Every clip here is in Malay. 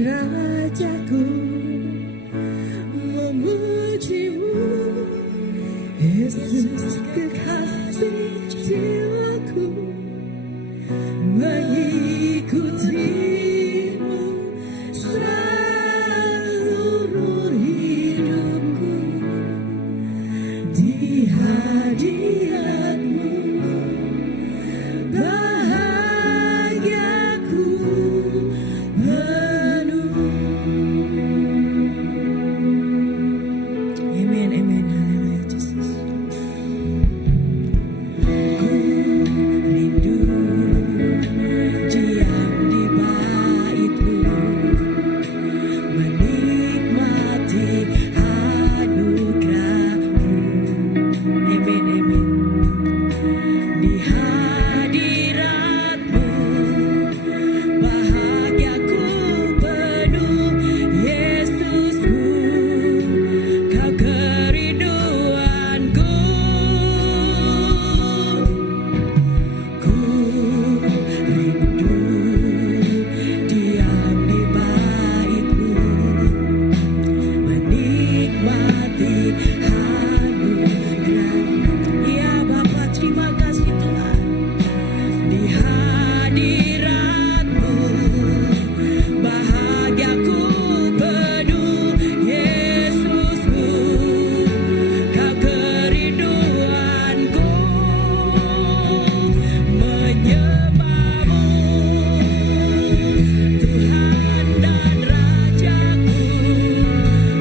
Rajaku, memujimu, Yesus kekasih jiwaku, mengikutimu seluruh hidupku. Di hadiratmu bahagiaku penuh. Amen, amen, haleluya Yesus. Ku rindu diam di bait-Mu, menikmati anugerah-Mu. Amen, amen. Di hadirat-Mu bahagiaku penuh, Yesusku, Kau kerinduanku. Ku rindu diam di bait-Mu, menikmati anugerah-Mu. Ya Bapa, terima kasih Tuhan. Di hadirat-Mu bahagiaku penuh, Yesusku, Kau kerinduanku, menyembah-Mu, Tuhan dan Rajaku,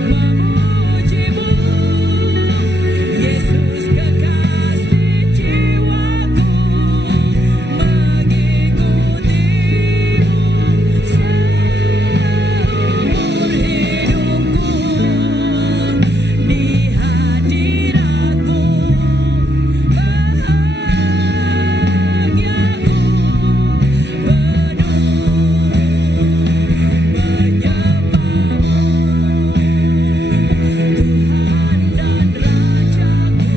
memuji-Mu, Yesus kekasih jiwaku, mengikutimu seumur hidupku. Di hadirat-Mu bahagiaku penuh, menyembah-Mu, Tuhan dan Rajaku,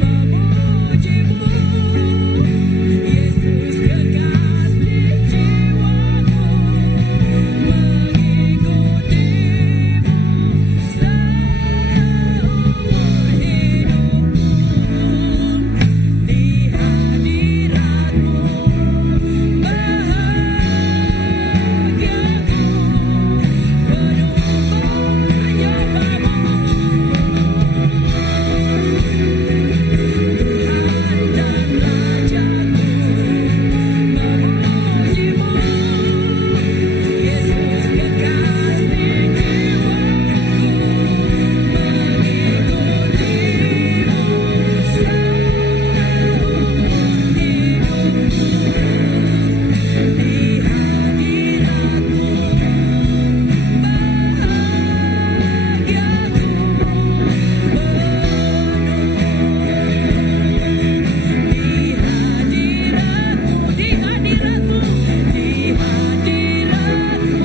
memuji-Mu, Yesus kekasih jiwaku, mengikutimu seumur hidupku. Di hadirat-Mu bahagiaku penuh, menyembah-Mu, Tuhan dan Rajaku, memuji-Mu, Yesus kekasih jiwaku, mengikutimu seumur hidupku. Di hadirat-Mu bahagiaku penuh. Di hadirat-Mu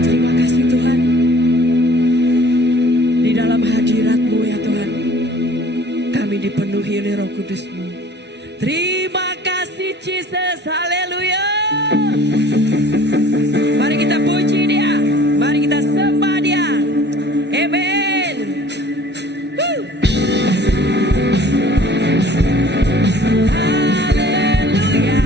Terima kasih Tuhan. Di dalam hadirat-Mu ya Tuhan, kami dipenuhi oleh Roh Kudus-Mu. Terima kasih Jesus, haleluya. Mari kita puji Dia, mari kita sembah Dia. Amen. Haleluya.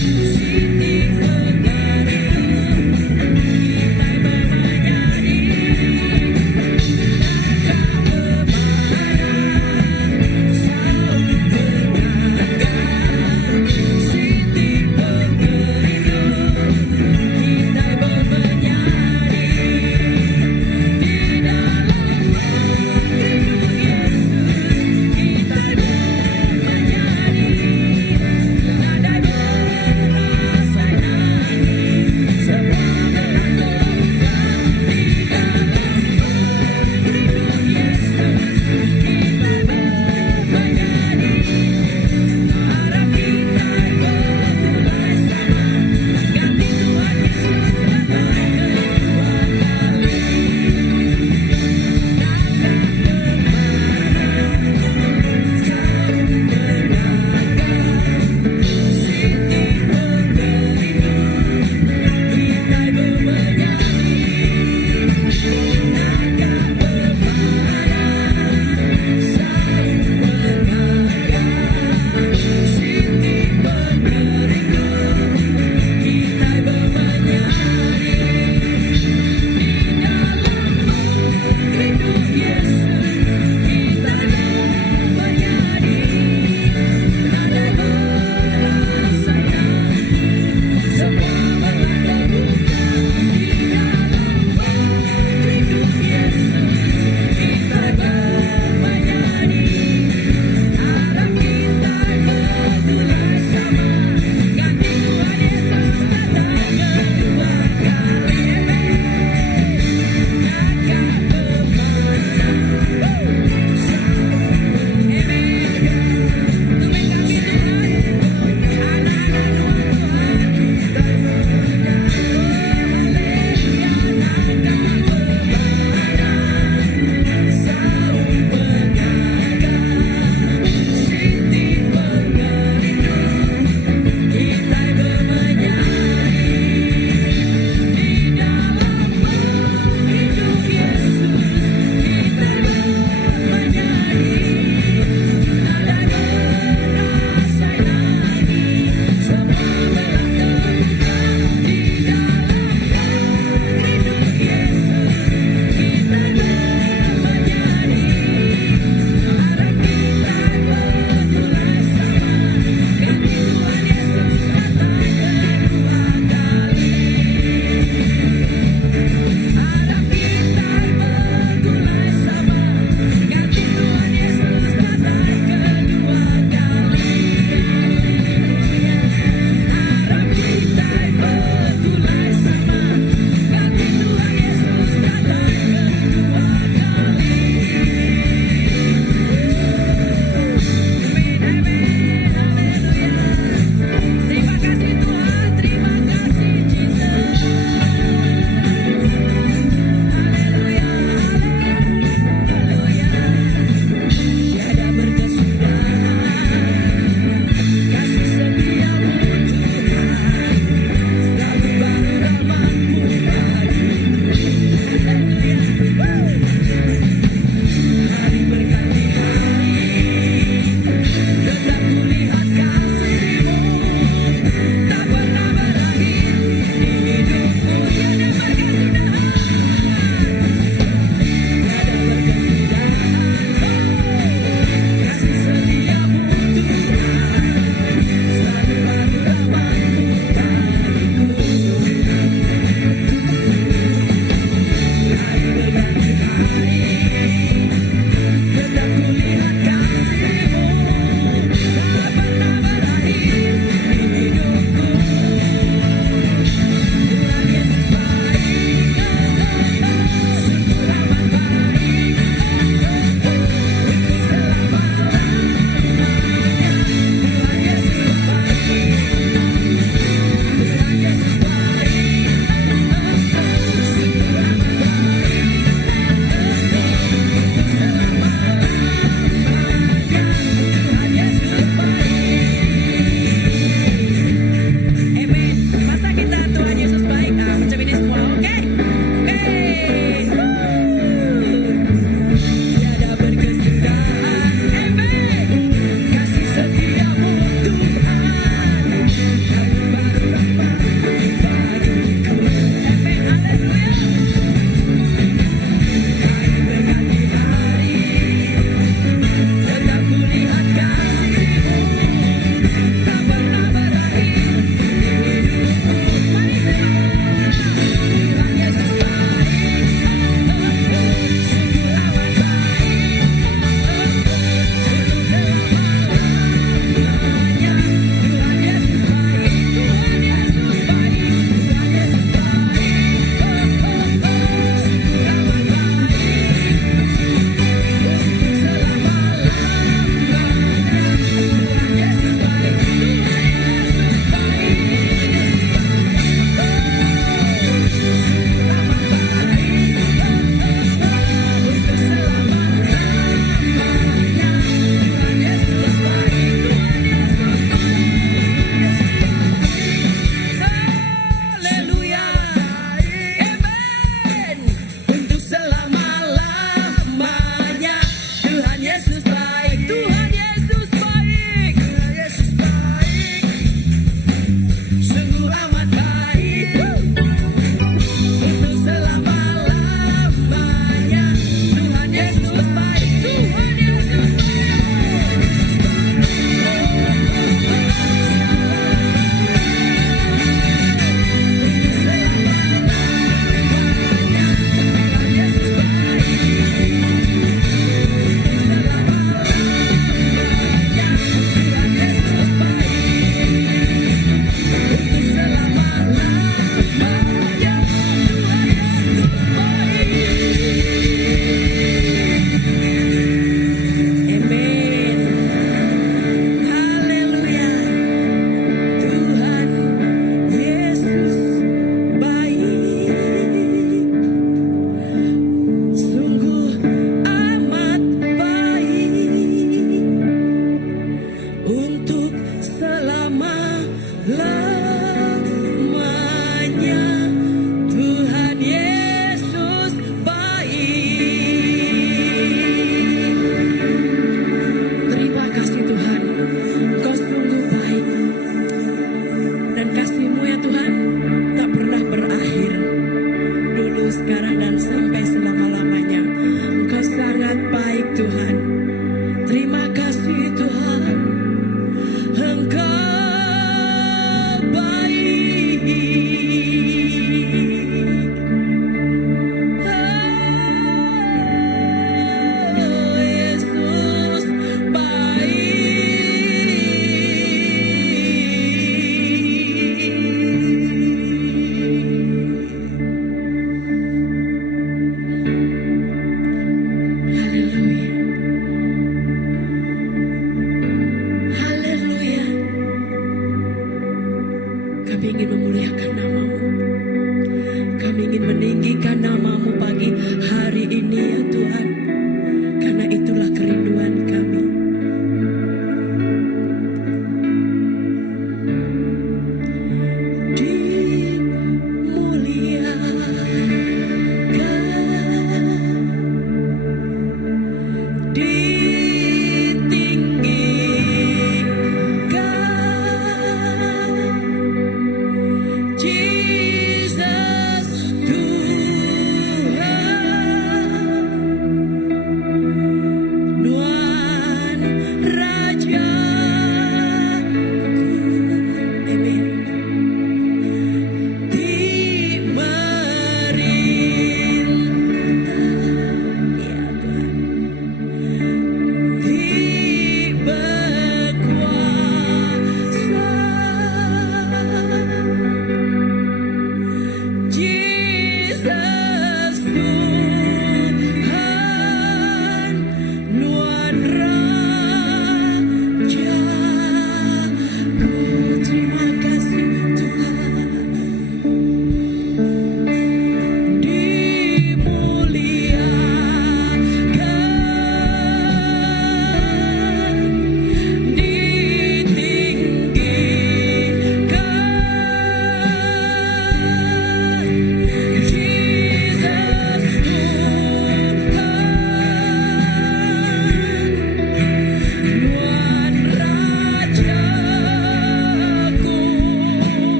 Siti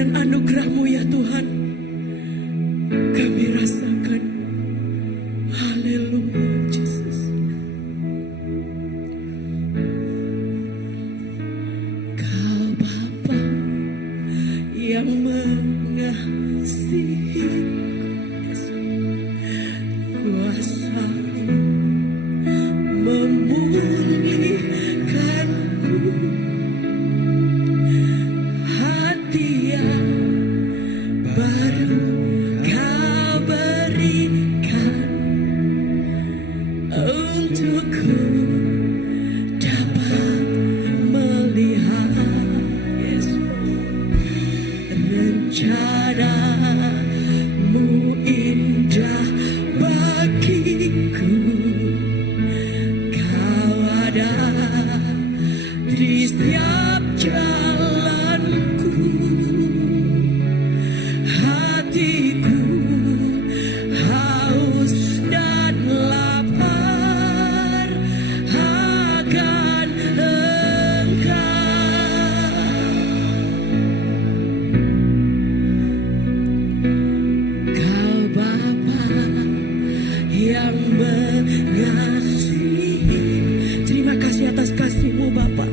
dan anugerah-Mu ya Tuhan, kami rasakan. Haleluya, Jesus. Kau Bapa yang mengasihi, kuasa-Mu memulihkanku, hati yang baru Kau berikan untukku dapat melihat, Yesus, rencana-Mu indah bagiku. Kau ada di setiap jalanku, hatiku haus dan lapar akan Engkau. Kau Bapa yang mengasihi. Terima kasih atas kasih-Mu Bapa.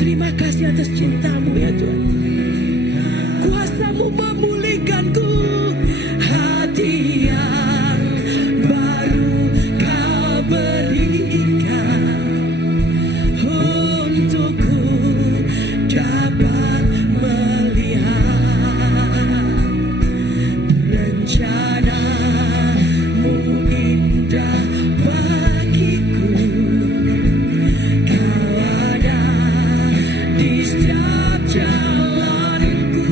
Terima kasih atas cinta-Mu ya Tuhan. Kuasa-Mu memulihkanku, hati yang baru Kau berikan untukku dapat melihat rencana-Mu indah bagiku. Kau ada di setiap jalanku,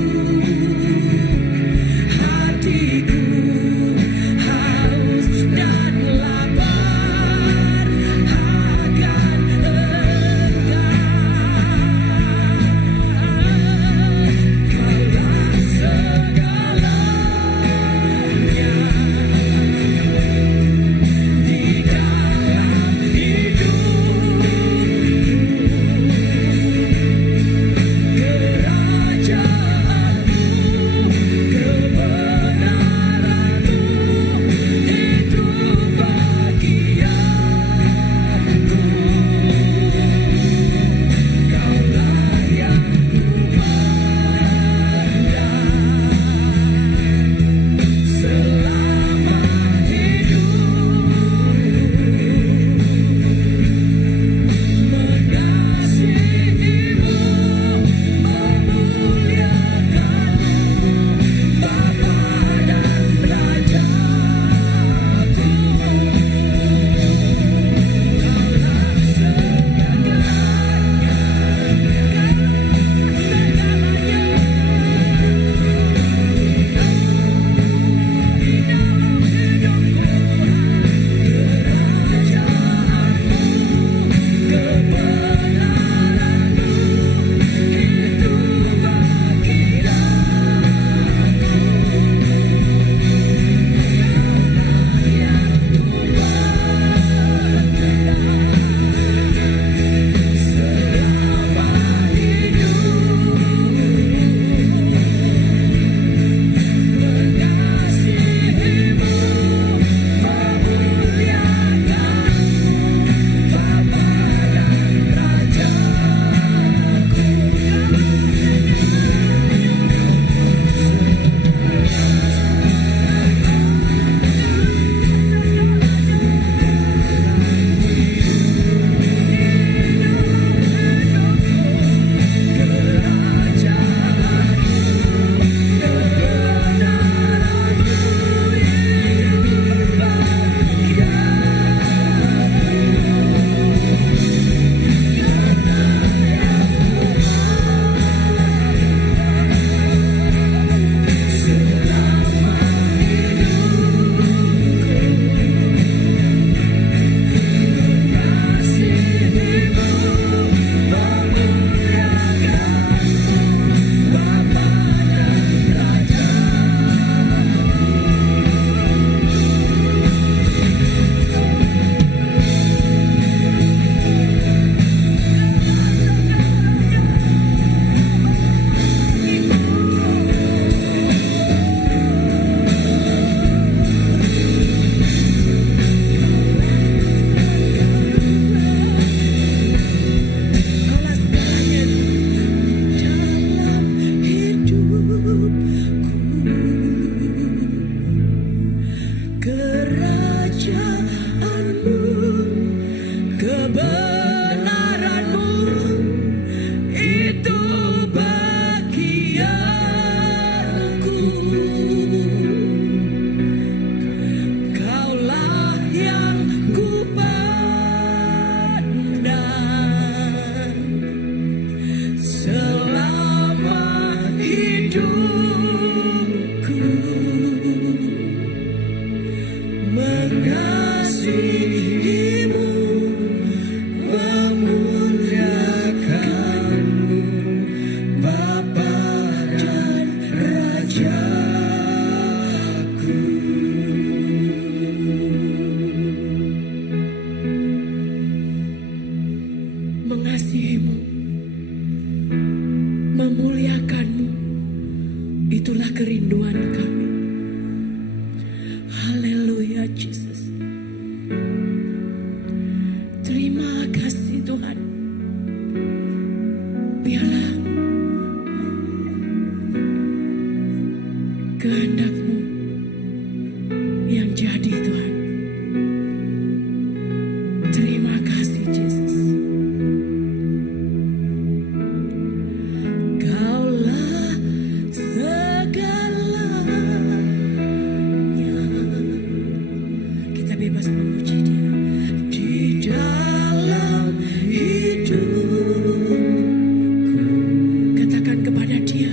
Itulah kerinduan kami. Haleluya Jesus. Terima kasih Tuhan. Biarlah kehendak-Mu yang jadi Tuhan. Terima kasih Yesus. Kaulah segalanya. Kita bebas memuji Dia di dalam hidupku. Katakan kepada Dia,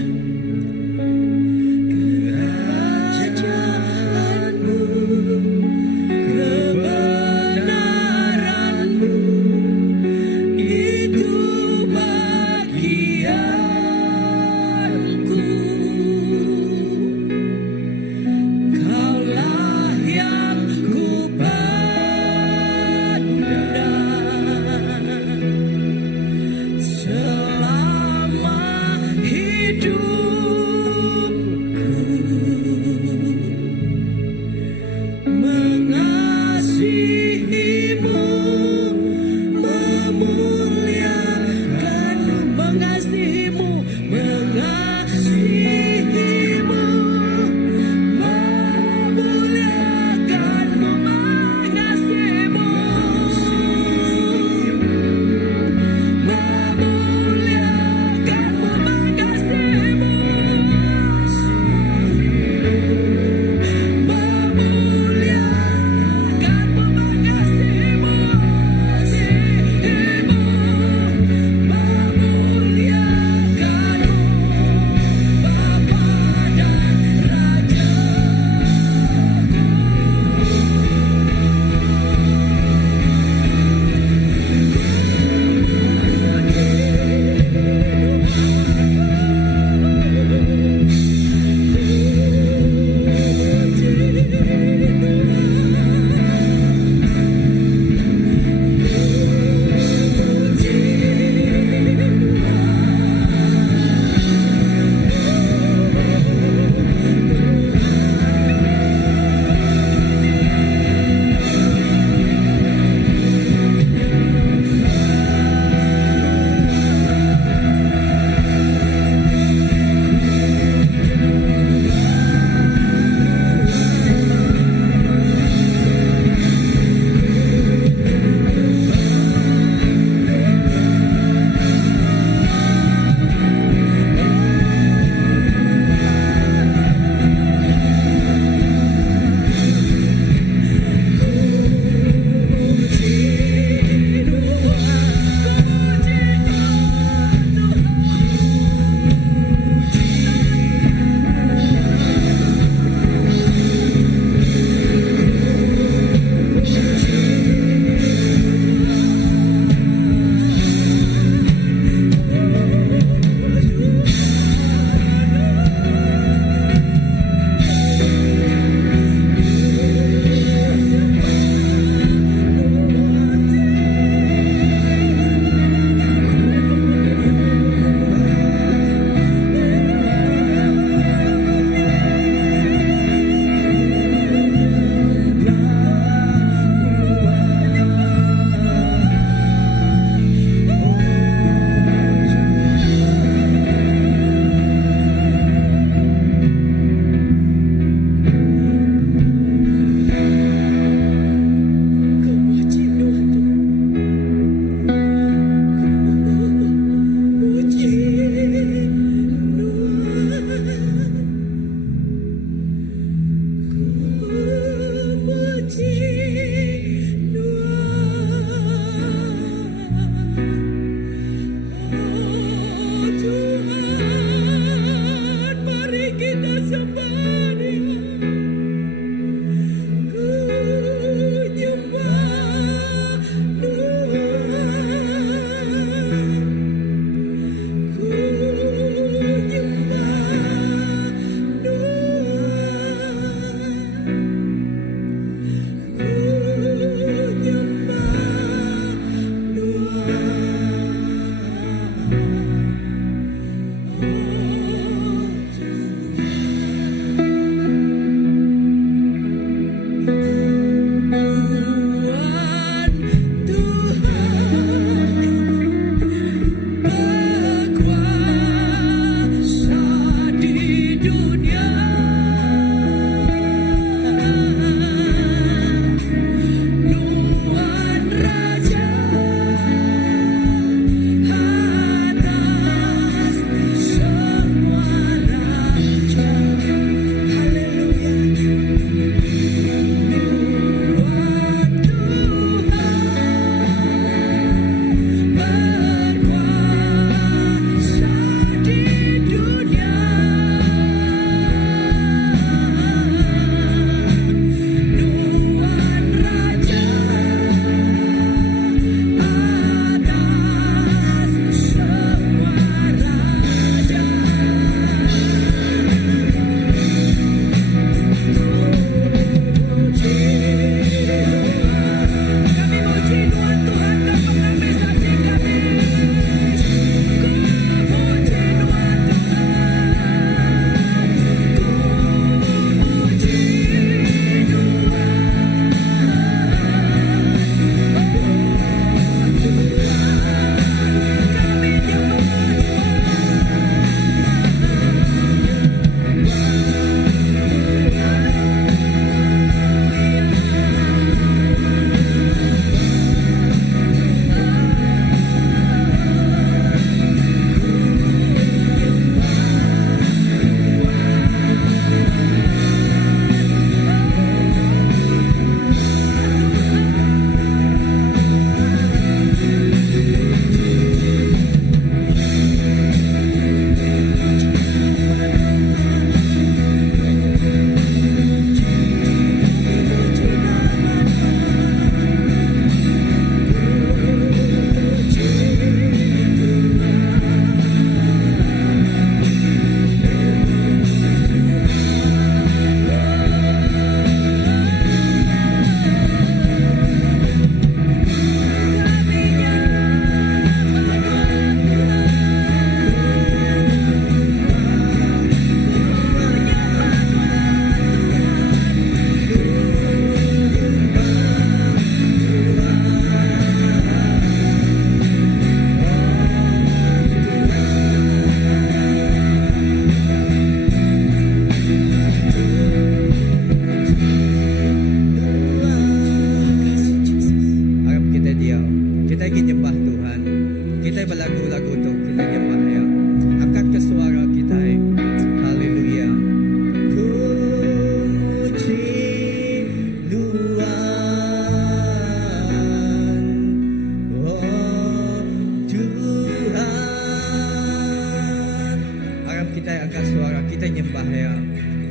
kita angkat suara, kita nyembah ya.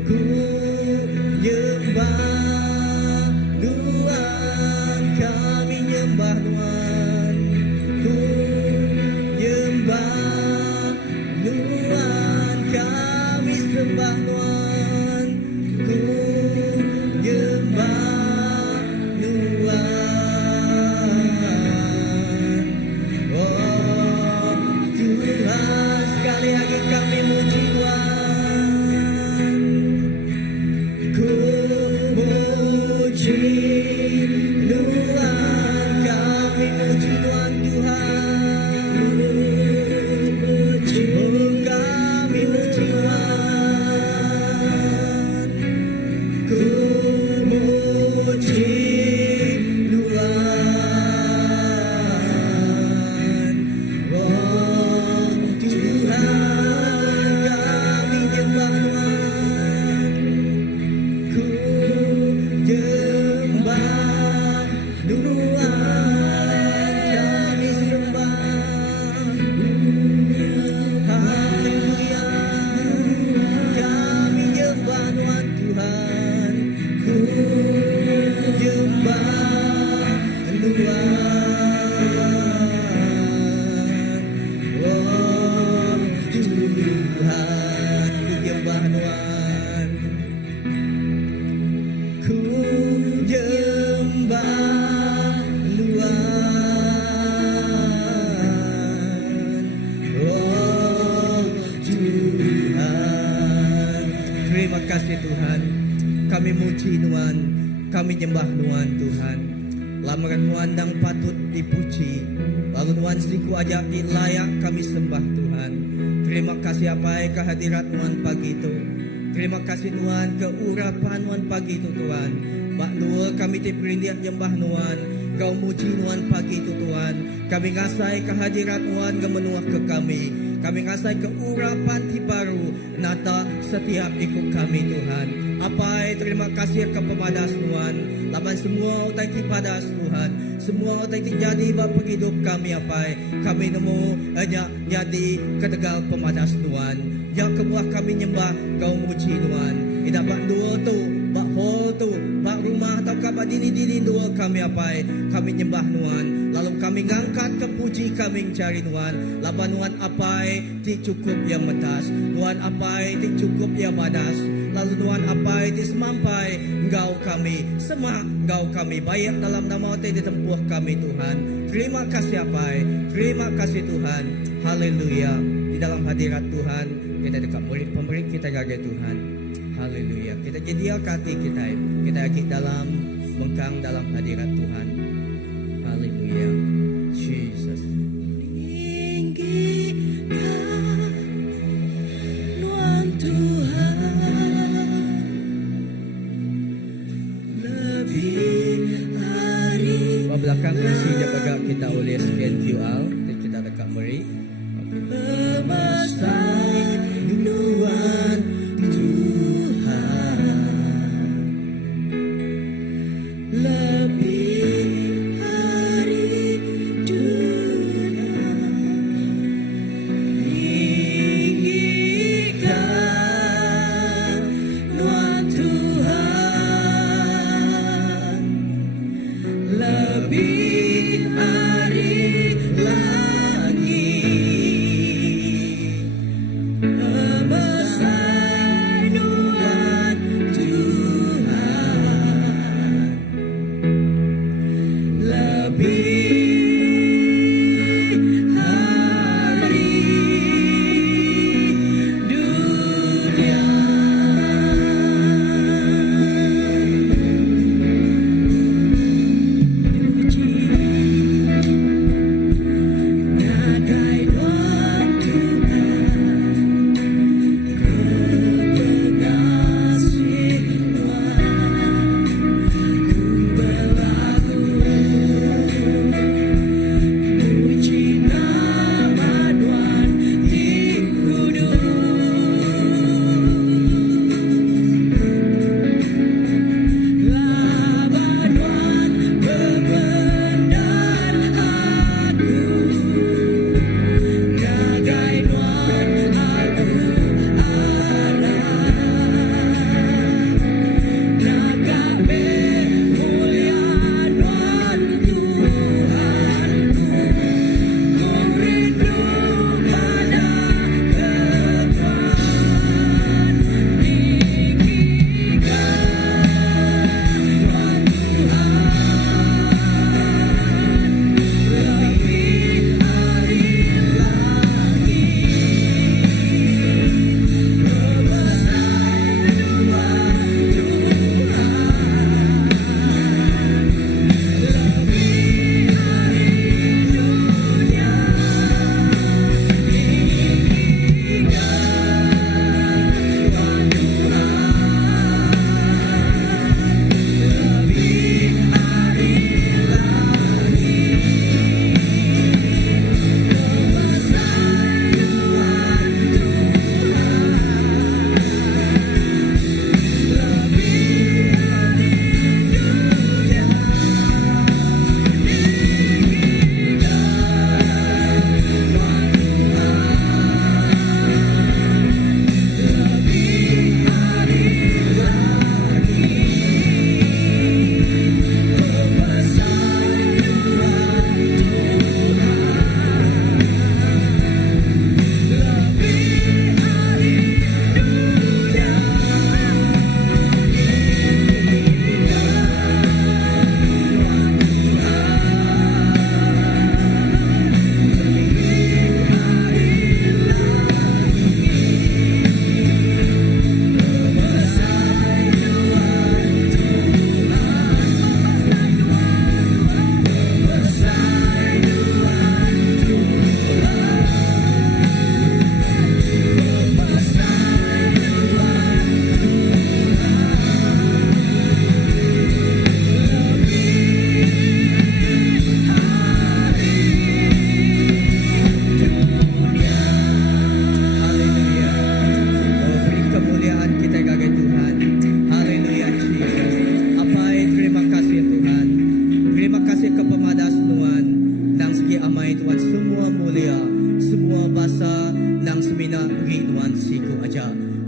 Ku nyembah Tuhan, kami nyembah Tuhan. Ku nyembah Tuhan, kami sembah Tuhan. Ku nyembah Tuhan. Oh Tuhan, sekali lagi kami muji Tuhan. Ku muji Tuhan, kami muji Tuhan Tuhan. Oh kami muji Tuhan. Ku muji Tuhan. Oh Tuhan, kami nyembah Tuhan. Ku nyembah Tuhan, kami sembah. Haleluya, kami nyembah Tuhan Tuhan. Ku nyembah Tuhan. Oh Tuhan, ku nyembah Tuhan. Ku nyembah Tuhan. Oh Tuhan, terima kasih Tuhan. Kami muji Tuhan, kami nyembah Tuhan Tuhan. Lamaran Tuhan yang patut dipuji, lalu Tuhan seliku ajak layak kami sembah Tuhan. Terima kasih apa kehadirat Tuhan pagi itu. Terima kasih Tuhan keurapan Tuhan pagi itu Tuhan. Bak Tuhan kami diperindian nyembah Tuhan. Kau muji Tuhan pagi itu Tuhan. Kami ngasai kehadirat Tuhan gemenuah ke kami. Kami ngasai keurapan ti baru nata setiap ikut kami Tuhan. Apa terima kasih ke pemadas Tuhan. Laban semua utai ti padas Tuhan. Semua utai ti jadi bapa hidup kami apa kami nemu hanya jadi ketegal pemadas Tuhan. Yang kebuah kami nyembah kau muji Tuhan. Ida bak dua tu, bak hol tu, bak rumah atau kabar dini dua kami apa kami nyembah Tuhan. Lalu kami ngangkat ke puji kami cari Tuhan. Laban Tuhan apa ti cukup yang metas. Tuhan apa ti cukup yang badas. Lalu Tuhan apa ti semampai engkau kami. Semua engkau kami baik dalam nama ti ditempuh kami Tuhan. Terima kasih apa terima kasih Tuhan. Haleluya. Di dalam hadirat Tuhan kita dekat murid pemberi kita jaga Tuhan. Haleluya. Kita jadi hati kita lagi dalam bengkang dalam hadirat Tuhan. Haleluya. Jesus. Tinggikan Tuhan Tuhan lebih hari. Belakang kursi jaga kita oleh scan QR. Kita dekat meri. Mestai Tuhan Tuhan lebih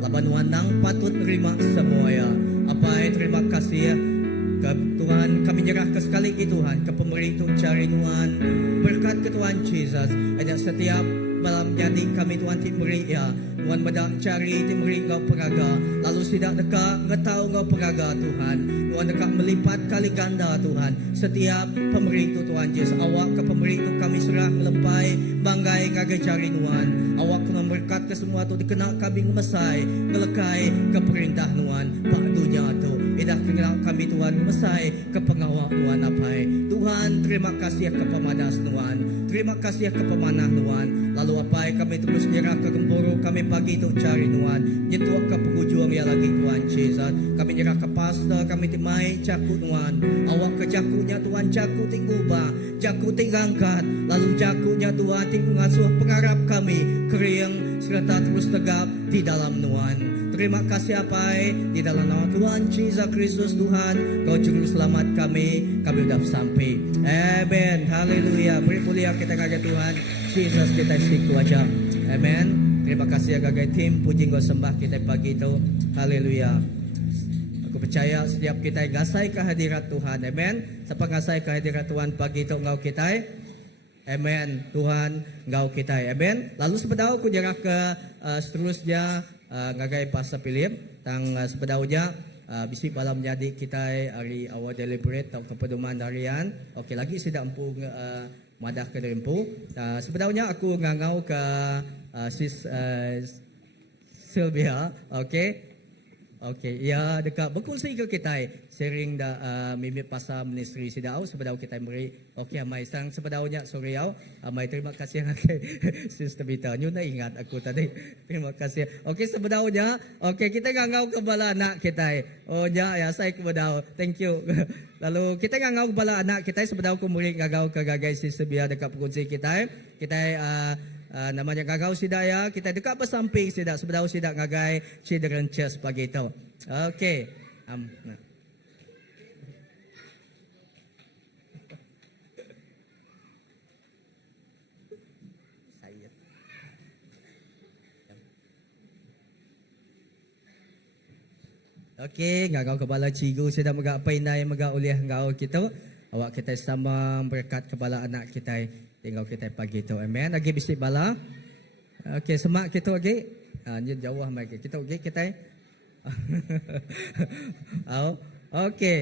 labanuan ng patut nerima semua ya. Apai terima kasih ya. Tuhan, kami nyerahkan sekali lagi Tuhan ke pemerintah cari Tuhan berkat ke Tuhan Jesus. Ada setiap malam jadi kami Tuhan timeri ya. Tuhan badak cari timeri Engkau peraga. Lalu sidak dekat ngetau Engkau peraga Tuhan. Tuhan dekat melipat kali ganda Tuhan. Setiap pemerintah Tuhan Jesus. Awak ke pemerintah kami serah melempai banggai ngagai cari Tuhan. Awak kena berkat ke semua tu dikenal kami ngemesai ngelekai ke perintah Tuhan. Pak dunia tu. Idah kenal kami Tuhan ngemesai ke pengawal Tuhan apai. Tuhan terima kasih ke pemadas Tuhan. Terima kasih ke pemanah Tuhan. Lalu apai kami terus nyerah ke gempuru kami pagi tu cari Tuhan. Nyentuh ke penghujung ya lagi Tuhan Jesus. Kami nyerah ke pastor kami timai caku Tuhan. Awak ke jakunya Tuhan jaku tingubah. Jaku tingangkat. Lalu jakunya Tuhan tingungasuh pengarap kami. Kering serta terus tegap di dalam Tuhan. Terima kasih apai di dalam nama Tuhan Jesus Kristus Tuhan. Kau juru selamat kami sudah sampai. Amen. Haleluya. Beri mulia kita ngagai Tuhan. Jesus kita siku aja. Amen. Terima kasih ngagai tim. Puji Engkau sembah kita pagi itu. Haleluya. Aku percaya setiap kita ngasai kehadirat Tuhan. Amen. Siapa ngasai kehadirat Tuhan pagi itu engkau kita. Amen. Tuhan engkau kita. Amen. Lalu sepedau aku jarak ke seterusnya ngagai Pastor Philip tang sepedaunya bisi malam jadi kita hari awal deliberate atau kepedoman harian. Okey lagi sudah empu madah ke rempu. Sepedaunya aku ngangau ke sis Sylvia. Okey, ya dekat berkongsi ke kita sharing da mimit pasal ministry sidau sebedau kita beri. Okey amai sang sebedaunya sorry au. Amai terima kasih ngagai Sister Bita. Nyu na ingat aku tadi. Terima kasih. Okey sebedaunya. Okey kita ngangau ke bala anak kita. Oh ya saya ke bedau. Thank you. Lalu kita ngangau ke bala anak kita sebedau ku murid ngangau ke gagai Sister Bia dekat berkongsi kita. Kita namanya gagau sidaya kita dekat bersamping sidak sebedau sidak ngagai children church pagi itu. Okey. Okey, ngagau kepala cigu sudah megak painai megak uliah ngau kita. Awak kita sama berkat kepala anak kita. Tinggal kita pagi tu. Amen. Lagi bisik bala. Okey, semak kita lagi. Ni jauh mai kita lagi kita. Okey.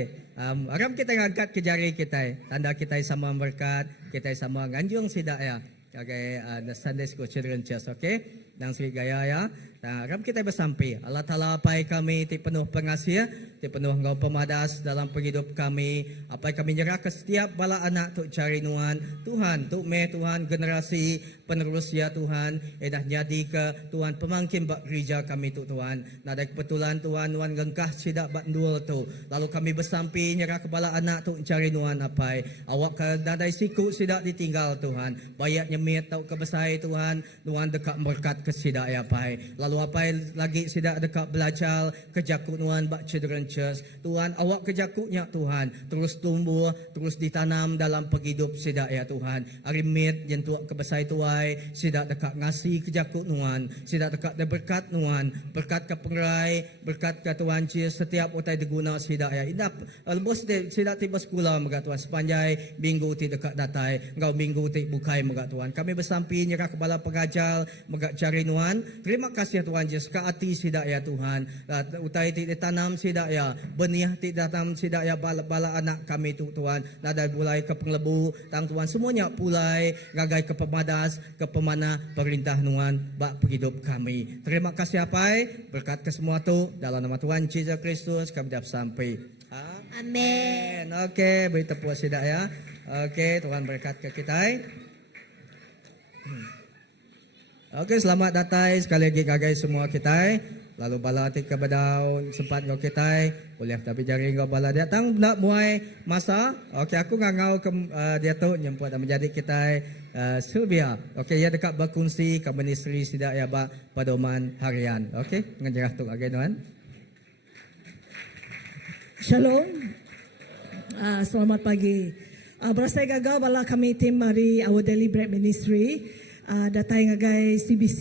Aram kita ngangkat ke jari kita. Tanda kita sama berkat, kita sama nganjung sidak ya. Kagai Sunday School Children Church, okey. Dan segi gaya ya. Aram kita bersampai. Allah Taala apai kami ti penuh pengasih, ti penuh engkau pemadas dalam penghidup kami. Apai kami nyerah ke setiap bala anak tu cari Tuhan, tu me Tuhan generasi penerus ya Tuhan. Dah jadi ke Tuhan pemangkin bak gereja kami tu Tuhan. Nada kebetulan Tuhan gengkah sidak bak dual tu. Lalu kami bersampai nyerah ke bala anak tu cari Tuhan apai. Awak ke nadai siku sidak ditinggal Tuhan. Bayak nyemit tau kebesai Tuhan. Tuhan dekat berkat ke sidak ya apai. Lalu apai lagi sidak dekat belajar kejakut Tuhan bak children church. Tuhan awak kejakutnya Tuhan terus tumbuh, terus ditanam dalam penghidup sidak ya Tuhan. Arimit jentuk kebesai tuai sidak dekat ngasih kejakut Tuhan, sidak dekat berkat Tuhan, berkat ke pengerai, berkat ke Tuhan Jesus setiap utai diguna sidak ya. Inap lebos sidak tiba sekolah megat Tuhan sepanjang minggu ti dekat datai, engkau minggu ti bukai megat Tuhan. Kami bersampi nyerah kepala pengajar megat cari Tuhan. Terima kasih Tuhan Jesus ke hati sidak ya Tuhan. Utai ti ditanam sidak ya, benih ti ditanam sidak ya bala anak kami tu Tuhan. Nadai mulai ke penglebu tang Tuhan semuanya pulai gagai ke pemadas ke pemana perintah Tuhan bak hidup kami. Terima kasih apai berkat ke semua tu dalam nama Tuhan Jesus Kristus kami dah sampai. Amin. Okey, beri tepuk sidak ya. Okey, Tuhan berkat ke kita. Okey, selamat datang sekali lagi gagai semua kita. Lalu bala ti ke badau sempat ngau kita. Boleh tapi jari ngau bala datang nak muai masa. Okey, aku ngau ke dia tu nyemput menjadi kita Sylvia. Okey, ia dekat berkongsi ke ministry sidak ya ba pedoman harian. Okey, ngejerah tu lagi tuan. Shalom. Selamat pagi. Berasai gagau bala kami tim mari our daily bread ministry. Datai ngagai CBC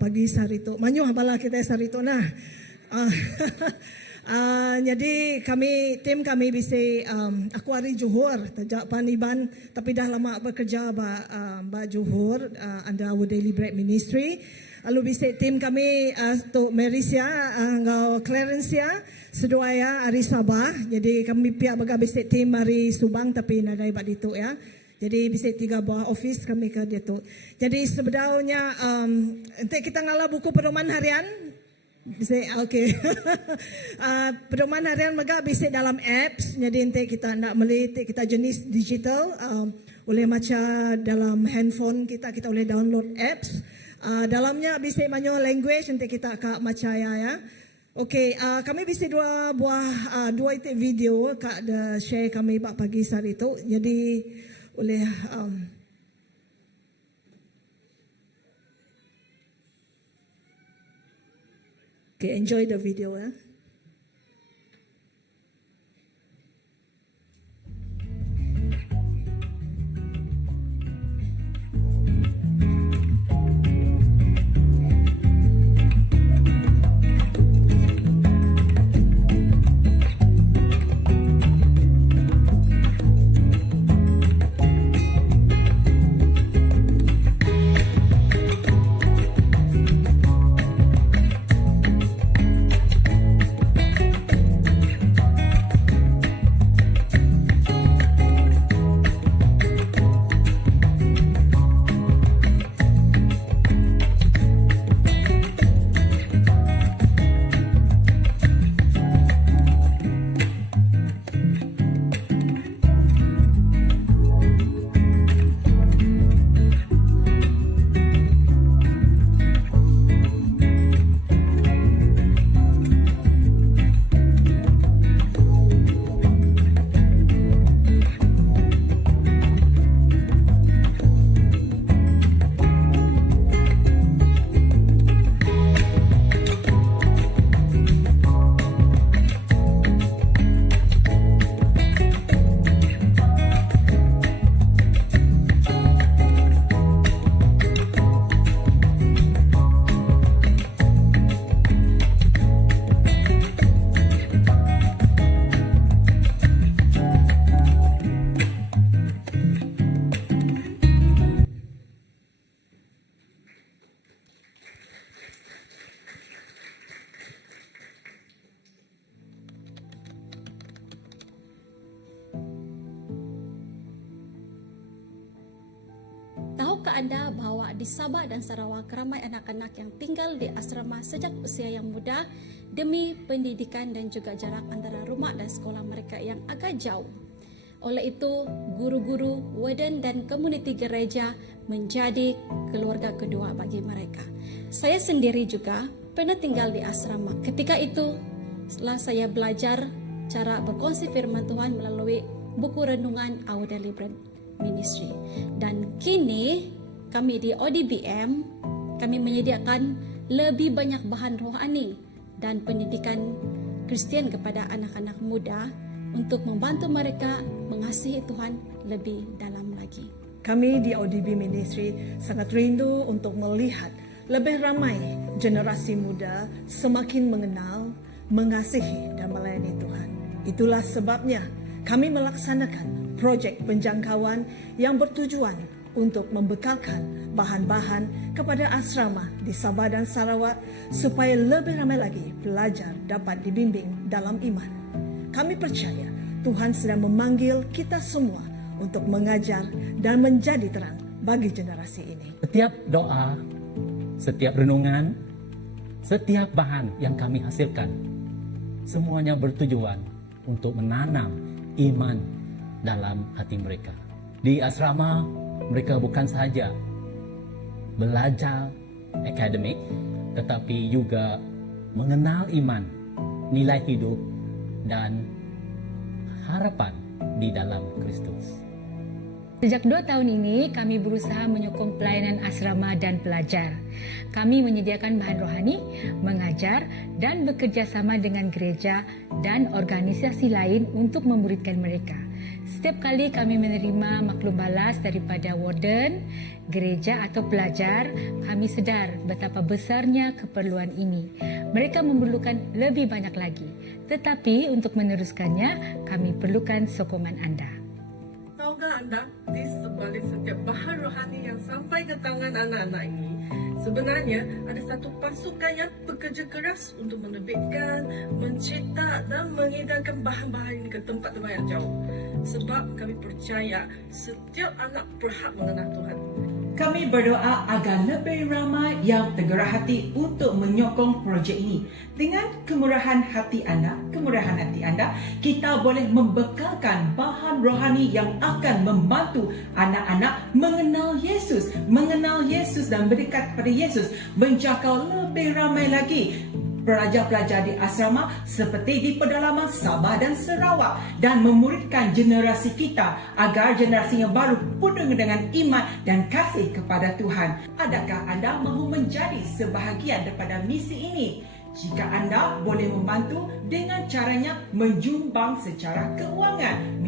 pagi sarito. Manyo bala kita sarito na. Jadi tim kami bisa aku hari Johor tajak paniban tapi dah lama bekerja ba Johor under our Daily Bread Ministry. Lalu bisa tim kami to Malaysia ngau Clarence ya seduaya hari Sabah. Jadi kami pihak baga bisa tim hari Subang tapi nadai bak ditu ya. Jadi bisa 3 buah office kami ke ditu. Jadi sebenarnya nanti kita ngalah buku pedoman harian. Bisa okey. Pedoman harian maga bisa dalam apps. Jadi nanti kita nak melihat kita jenis digital oleh macam dalam handphone kita boleh download apps. Dalamnya bisa banyak language nanti kita akan macam ya. Okey, kami bisa dua itu video kak ada share kami pagi hari itu. Jadi oleh okay, enjoy the video ya. Tahukah anda bahawa di Sabah dan Sarawak ramai anak-anak yang tinggal di asrama sejak usia yang muda demi pendidikan dan juga jarak antara rumah dan sekolah mereka yang agak jauh. Oleh itu, guru-guru, warden dan komuniti gereja menjadi keluarga kedua bagi mereka. Saya sendiri juga pernah tinggal di asrama. Ketika itu, setelah saya belajar cara berkongsi firman Tuhan melalui buku renungan Our Daily Bread Ministry. Dan kini kami di ODBM kami menyediakan lebih banyak bahan rohani dan pendidikan Kristian kepada anak-anak muda untuk membantu mereka mengasihi Tuhan lebih dalam lagi. Kami di ODB Ministry sangat rindu untuk melihat lebih ramai generasi muda semakin mengenal, mengasihi dan melayani Tuhan. Itulah sebabnya kami melaksanakan projek penjangkauan yang bertujuan untuk membekalkan bahan-bahan kepada asrama di Sabah dan Sarawak supaya lebih ramai lagi pelajar dapat dibimbing dalam iman. Kami percaya Tuhan sedang memanggil kita semua untuk mengajar dan menjadi terang bagi generasi ini. Setiap doa, setiap renungan, setiap bahan yang kami hasilkan, semuanya bertujuan untuk menanam iman dalam hati mereka. Di asrama, mereka bukan sahaja belajar akademik, tetapi juga mengenal iman, nilai hidup, dan harapan di dalam Kristus. Sejak 2 tahun ini, kami berusaha menyokong pelayanan asrama dan pelajar. Kami menyediakan bahan rohani, mengajar, dan bekerja sama dengan gereja dan organisasi lain untuk memuridkan mereka. Setiap kali kami menerima maklum balas daripada warden, gereja atau pelajar, kami sedar betapa besarnya keperluan ini. Mereka memerlukan lebih banyak lagi. Tetapi untuk meneruskannya, kami perlukan sokongan anda. Tahukah anda, di sebalik setiap bahan rohani yang sampai ke tangan anak-anak ini, sebenarnya ada satu pasukan yang bekerja keras untuk menerbitkan, mencetak dan mengedarkan bahan-bahan ini ke tempat-tempat yang jauh. Sebab kami percaya setiap anak berhak mengenal Tuhan. Kami berdoa agar lebih ramai yang tergerak hati untuk menyokong projek ini. Dengan kemurahan hati anda, kita boleh membekalkan bahan rohani yang akan membantu anak-anak mengenal Yesus dan berdekat pada Yesus, menjangkau lebih ramai lagi pelajar-pelajar di asrama seperti di pedalaman Sabah dan Sarawak, dan memuridkan generasi kita agar generasi yang baru penuh dengan iman dan kasih kepada Tuhan. Adakah anda mahu menjadi sebahagian daripada misi ini? Jika anda boleh membantu dengan caranya menyumbang secara kewangan,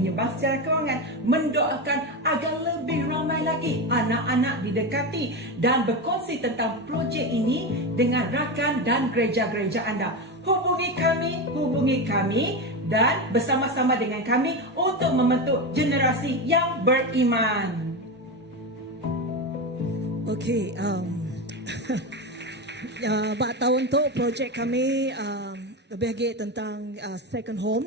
mendoakan agar lebih ramai lagi anak-anak didekati dan berkongsi tentang projek ini dengan rakan dan gereja-gereja anda. Hubungi kami dan bersama-sama dengan kami untuk membentuk generasi yang beriman. Okey, bak tahun tu projek kami lebih lagi tentang second home.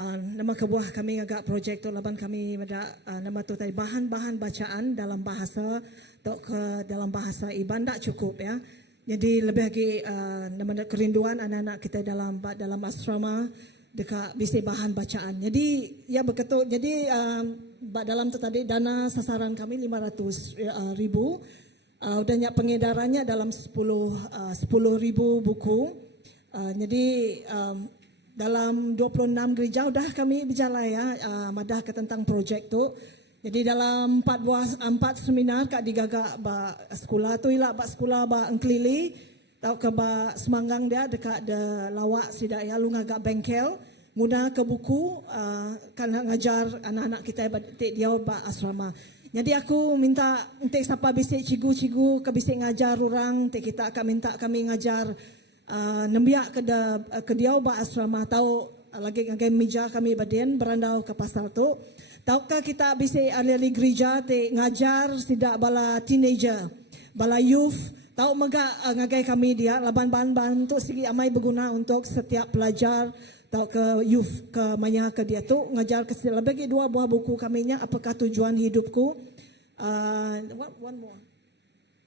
Nama kebuah kami agak projek tu laban kami ada nama tu tadi bahan-bahan bacaan dalam bahasa dalam bahasa Iban tak cukup ya. Jadi lebih lagi nama kerinduan anak-anak kita dalam asrama dekat bisi bahan bacaan. Jadi ya betul. Jadi dalam tu tadi dana sasaran kami 500 ribu. Dan pengedarannya dalam 10,000 buku. Jadi dalam 26 gereja dah kami berjalan ya madah ke tentang projek tu. Jadi dalam 4 seminar kat digagak ba sekolah tu ialah ba sekolah ba Engkelili tau ke ba Semanggang dia dekat de lawak sidak ya lu ngagak bengkel guna ke buku kan ngajar anak-anak kita dia ba asrama. Jadi aku minta untuk siapa bisik cigu-cigu ke bisik ngajar orang, kita akan minta kami ngajar nembiak ke dia ba asrama tahu lagi ngagai meja kami badan berandau ke pasal tu. Tahukah kita bisik ahli gereja ngajar sidak bala teenager, bala youth, tahu mega ngagai kami dia laban bahan-bahan tu segi amai berguna untuk setiap pelajar tahu ke youth ke maya ke dia tu ngajar ke lebih 2 buah buku kaminya apakah tujuan hidupku one more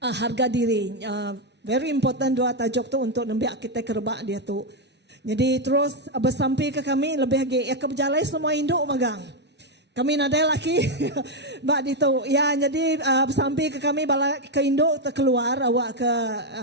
harga diri very important 2 tajuk tu untuk nembiak kita kerebak dia tu. Jadi terus bersampai ke kami lebih lagi ya keberjalai semua induk magang kami nadai laki bak itu ya jadi sampai ke kami bala ke induk terkeluar awak ke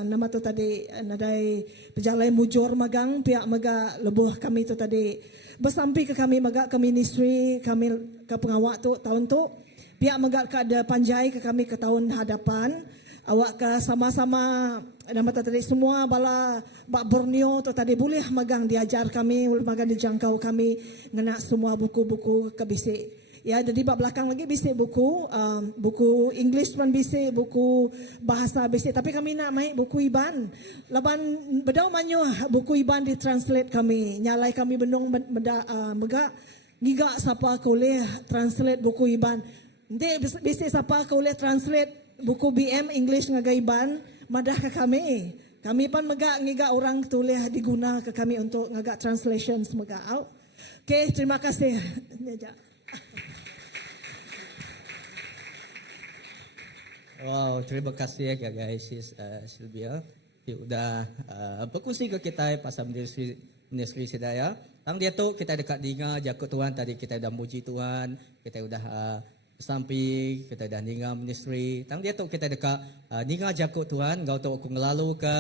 nama tu tadi nadai berjalai mujur magang pihak maga lebuh kami tu tadi bersampai ke kami maga ke ministry kami ke pengawak tu tahun tu pihak maga ke ada panjai ke kami ke tahun hadapan awak ke sama-sama nama tu tadi semua bala bak Borneo tu tadi boleh magang diajar kami boleh magang dijangkau kami ngena semua buku-buku ke bisik. Ya, jadi bak belakang lagi bisik buku English pun bisik, buku bahasa bisik. Tapi kami nak main buku Iban. Laban bedau manyu buku Iban ditranslate kami. Nyalai kami benung megak giga siapa boleh translate buku Iban. Nanti bisik siapa boleh translate buku BM English ngagai Iban madah ke kami. Kami pun megak ngiga orang tulis diguna ke kami untuk ngagak translation megak out. Okay, terima kasih. Wow, terima kasih ya guys, Sylvia. Sudah berkongsi ke kita pasal ministry sedaya. Tang dia tu kita dekat dengar jakut Tuhan tadi kita dah muji Tuhan, kita sudah sampai kita dah dengar ministry. Tang dia tu kita dekat dengar jakut Tuhan, gau tu aku ngelalu ke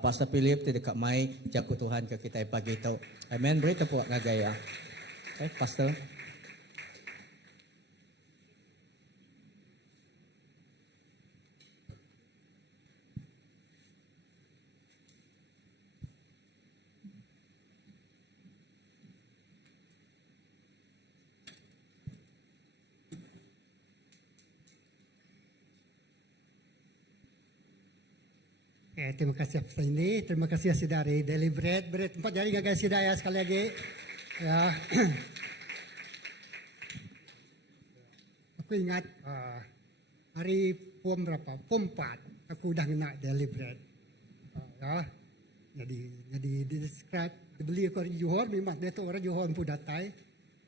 Pastor Philip tu dekat mai jakut Tuhan ke kita pagi tu. Amen. Beri tepuk ngagaya. Okay, Pastor. Terima kasih atas ini. Terima kasih dari Deliberate. Beri tempat jari ngagai sidaya sekali lagi. Ya. Aku ingat hari POM berapa? POM 4. Aku dah kena Deliberate. Ya. Jadi di describe dibeli aku orang Johor, memang dia tu orang Johor pun datai.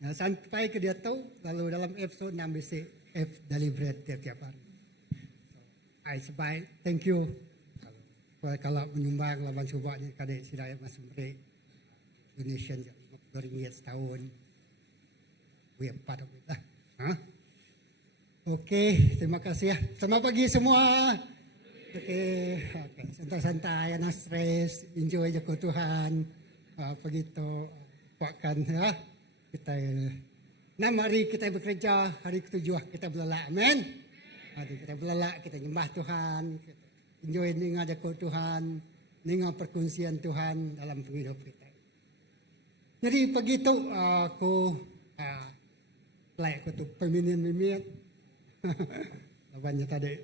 Ya, sampai ke dia tahu, lalu dalam episode 6 BC F Deliberate tiap-tiap hari. So, I sebaik, thank you. Kalau menyumbang lawan subaknya kadek sidaya masuk break donation RM50 setahun. We are part of it lah. Okey, terima kasih ya. Selamat pagi semua. Okey, santai-santai, jangan stres, enjoy je Tuhan. Begitu kuatkan ya. Kita 6 hari kita bekerja, hari ke-7 kita belalak. Amin. Hari kita belalak, kita nyembah Tuhan. Enjoy dengar jago Tuhan, dengar perkongsian Tuhan dalam penghidup kita. Jadi pagi tu aku like aku tu peminian-minian. Lawannya tadi.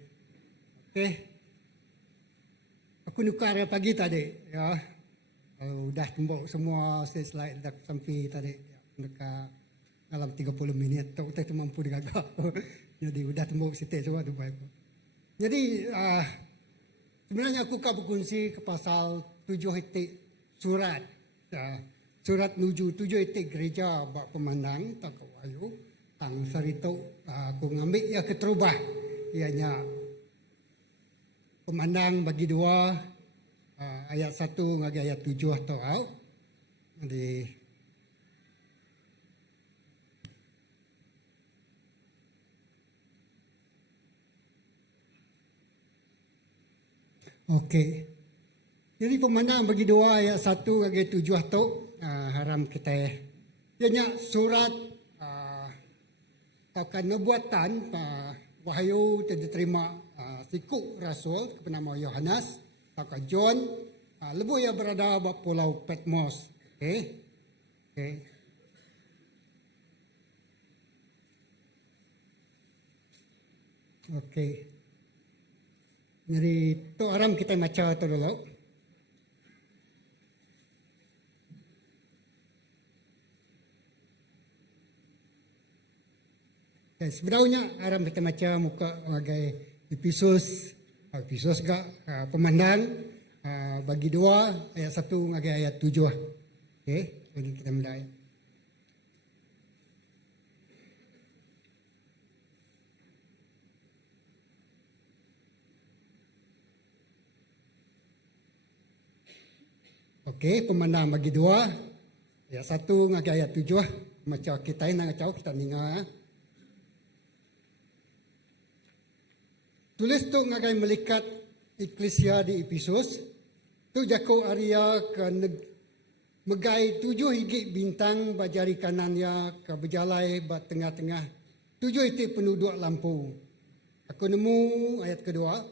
Okey. Aku nukar pagi tadi ya. Kalau dah tembok semua slide dah sampai tadi dekat dalam 30 minit tu kita mampu digagak. Jadi udah tembok sitik semua tu baik. Jadi sebenarnya aku akan berkongsi ke pasal 7 itik surat. Surat nuju 7 itik gereja bak pemandang tak kawayu. Tang sarito aku ngambil ya keterubah. Ianya pemandang bagi 2 ayat 1 ngagi ayat 7 atau au. Jadi okey. Jadi pemandang bagi 2 ayat 1 bagi 7 tu haram kita. Ianya surat akan nubuatan wahyu diterima siku rasul kepada nama Yohanes atau John lebu yang berada di Pulau Patmos. Okey. Okey. Okey. Jadi tu aram kita baca tu dulu. Sebenarnya aram kita baca muka sebagai episos gak pemandang bagi 2 ayat 1 sebagai ayat 7. Okey, jadi kita mulai. Okey, pemandang bagi 2 ayat 1 sebagai ayat 7. Macam kita nak tahu kita dengar. Tulis tu ngagai melikat eklesia di Efesus. Tu jako Arya ke megai 7 higi bintang bajari kanannya ke berjalai bat tengah-tengah 7 itik penduduk lampu. Aku nemu ayat kedua.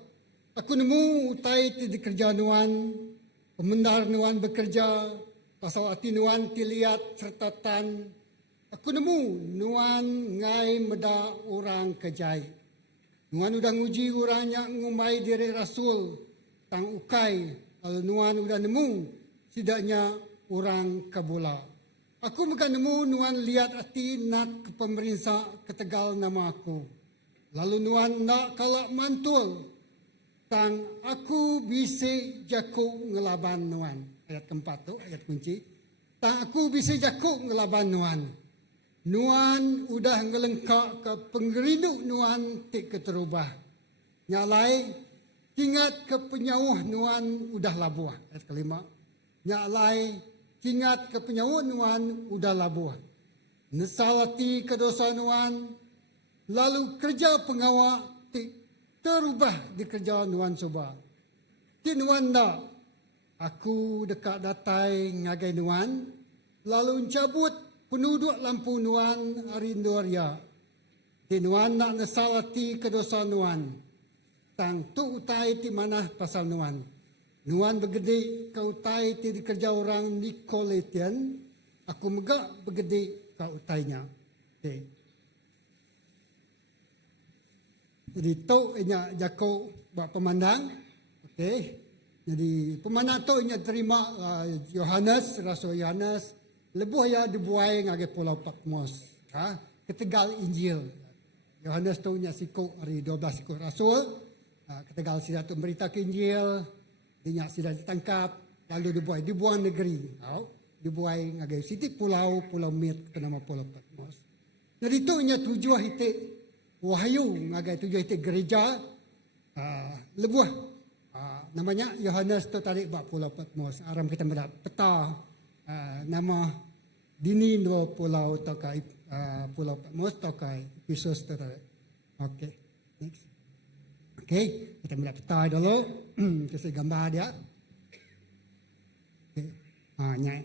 Aku nemu utai ti dikerja nuan, pemendar nuan bekerja, pasal hati nuan tiliat serta tan. Aku nemu nuan ngai meda orang kejai. Nuan udah nguji urangnya ngumai diri rasul tang ukai. Lalu nuan udah nemu sidaknya orang kabula. Aku bukan nemu nuan lihat hati nak ke pemerintah ketegal nama aku. Lalu nuan nak kalak mantul tang aku bisa jaku ngelaban nuan. Ayat keempat tu ayat kunci. Tang aku bisa jaku ngelaban nuan. Nuan udah ngelengkak ke pengerinduk nuan tik keterubah. Nyalai ingat ke penyauh nuan udah labuah. Ayat kelima. Nyalai ingat ke penyauh nuan udah labuah. Nesalati ke dosa nuan. Lalu kerja pengawak tik terubah di kerja nuan soba. Ti nuan dah. Aku dekat datai ngagai nuan. Lalu cabut penduduk lampu nuan arindoria. Di nuan nak nesalati ke dosa nuan. Tang tu utai ti mana pasal nuan. Nuan begede ke utai ti dikerja orang Nikoletian. Aku megak begede ke utainya. Okay. Jadi tu inya jako buat pemandang. Okey. Jadi pemanato nya terima Yohanes, Rasul Yohanes, lebuh ya dibuai ngagai Pulau Patmos. Ketegal Injil. Yohanes tu nya sikuk hari 12 sikuk Rasul. Ketegal sida tu berita ke Injil, dia sida ditangkap, lalu dibuang negeri. Dibuai ngagai sitik pulau Mit ke nama Pulau Patmos. Jadi tu nya tujuh hitik wahyu ngagai tujuh hitik gereja lebuh. Namanya Yohanes tu tarik bak Pulau Patmos. Aram kita mendapat peta nama dini dua pulau tokai Pulau Patmos tokai Efesus tu tarik. Okey. Next. Okey, kita mendapat peta dulu. Kita gambar dia. Okey. Nyai.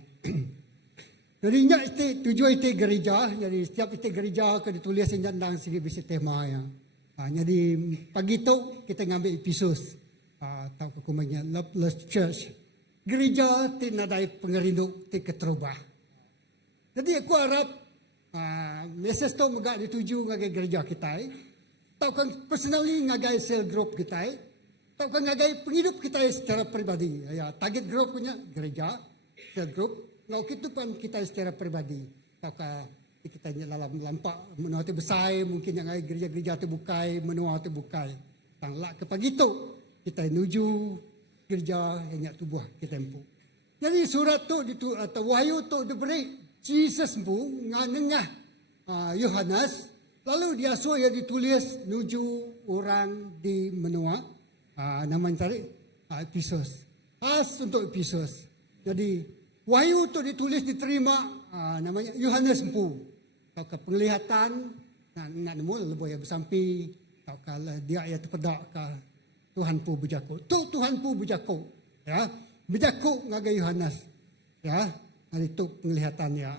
Jadi nyak tujuh itu gereja. Jadi setiap itu gereja akan ditulis tentang segi bisi tema ya. Jadi pagi tu kita ngambil Efesus. Tahu kekumanya Loveless Church. Gereja tinadai pengerinduk ti keterubah. Jadi aku harap message tu megak dituju ngagai gereja kita. Tahu kan personally ngagai sel group kita. Tahu kan ngagai penghidup kita secara pribadi. Ya, target group punya gereja, sel group. Ngau kita pun kita secara pribadi. Tahu kita dalam lampak menua tu besar, mungkin yang gereja-gereja tu bukai, menua tu bukai. Tanglah ke pagi tu kita menuju gereja yang tubuh kita empu. Jadi surat tu atau wahyu tu diberi Jesus empu ngangengah Yohanes, lalu dia suruh yang ditulis nuju orang di menua, namanya tadi Efesus. Khas untuk Efesus. Jadi wahyu tu ditulis diterima namanya Yohanes empu. Tau ke penglihatan nak nemu lebih yang bersampi, tau kalau dia yang terpedak ke Tuhan pu berjaku. Tuhan pu berjaku. Ya. Berjaku ngagai Yohanes. Ya. Hari tu penglihatan ya.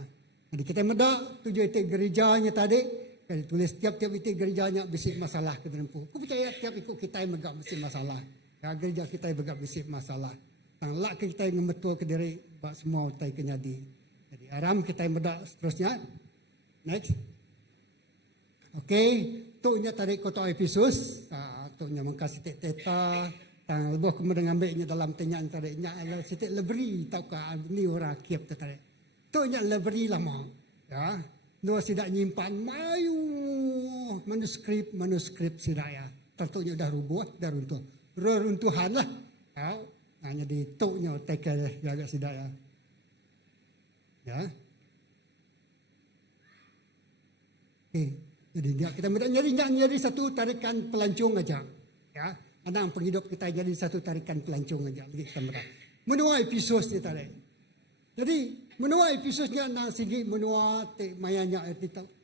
Jadi kita medak tujuh itik gerejanya tadi. Kita tulis tiap-tiap itik gerejanya bisik masalah ke dalam pu. Aku percaya tiap ikut kita yang megak bisik masalah. Ya, gereja kita yang megak bisik masalah. Tanglah kita yang ngemetul ke diri bak semua utai kenyadi. Jadi aram kita yang medak seterusnya. Next. Okey, tu nya tarik kota Efesus. Tu nya mengkasih teta tang lebih kemudian ambilnya dalam tanya tariknya adalah sitik lebri tau ka ni orang kiap tarik. Tu nya lebri lama. Ya. Dua sidak nyimpan mayu manuskrip sidak ya. Tentunya dah rubuh, dah runtuh. Reruntuhan lah. Ya. Hanya di tu nya take jaga sidak ya. Ya. Okay. Jadi kita menjadi satu tarikan pelancong aja. Ya. Anak penghidup kita jadi satu tarikan pelancong aja. Kita menua Efesus ni tarik. Jadi menua Efesusnya nang segi menua mayanya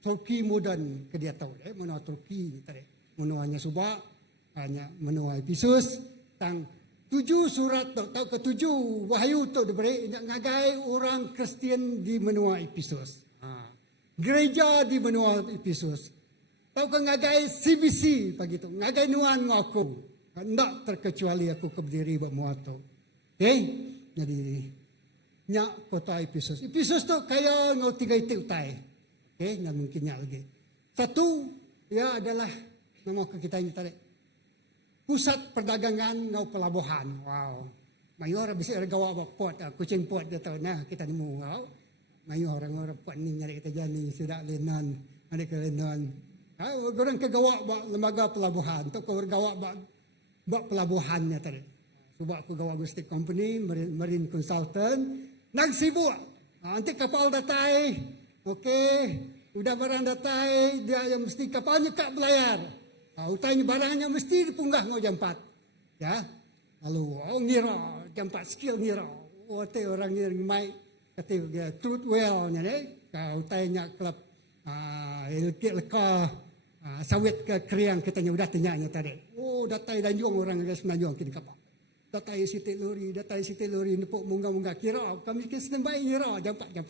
Turki modern ke dia tahu menua Turki ni tarik. Menuanya subak hanya menua Efesus tang 7 surat tahu ke 7 wahyu tu diberi ngagai orang Kristian di menua Efesus. Gereja di benua Efesus. Tahu kan ngagai CBC pagi tu. Ngagai nuan ngaku. Tak terkecuali aku berdiri buat muatu. Okay? Jadi, nyak kota Efesus. Efesus tu kaya ngau 3 itik utai. Okay? Nggak mungkinnya lagi. Satu, ya adalah nama kita ini tadi. Pusat perdagangan ngau pelabuhan. Wow. Mayor bisa gawa bawa pot. Kucing pot dia tahu. Nah, kita nemu ngau. Mayu orang-orang puan ni nyari kita jani sudah lenan ada ke lenan. Orang kegawa bak lembaga pelabuhan tu kau gawa bak pelabuhannya tadi. Sebab aku gawa logistik company marine consultant nang sibuk. Nanti kapal datai. Okey, udah barang datai dia yang mesti kapalnya tak belayar. Utainya barangnya mesti dipunggah ngau jam 4. Ya. Lalu ngira jam 4 skill ngira. Orang ngira mai kata dia truth well nya deh kau tanya klub leka sawit ke kriang kita nya udah tanya tadi datai dan juang orang guys menanjung kini kapal datai siti lori nepuk munggah kira kami ke standby ngira jam 4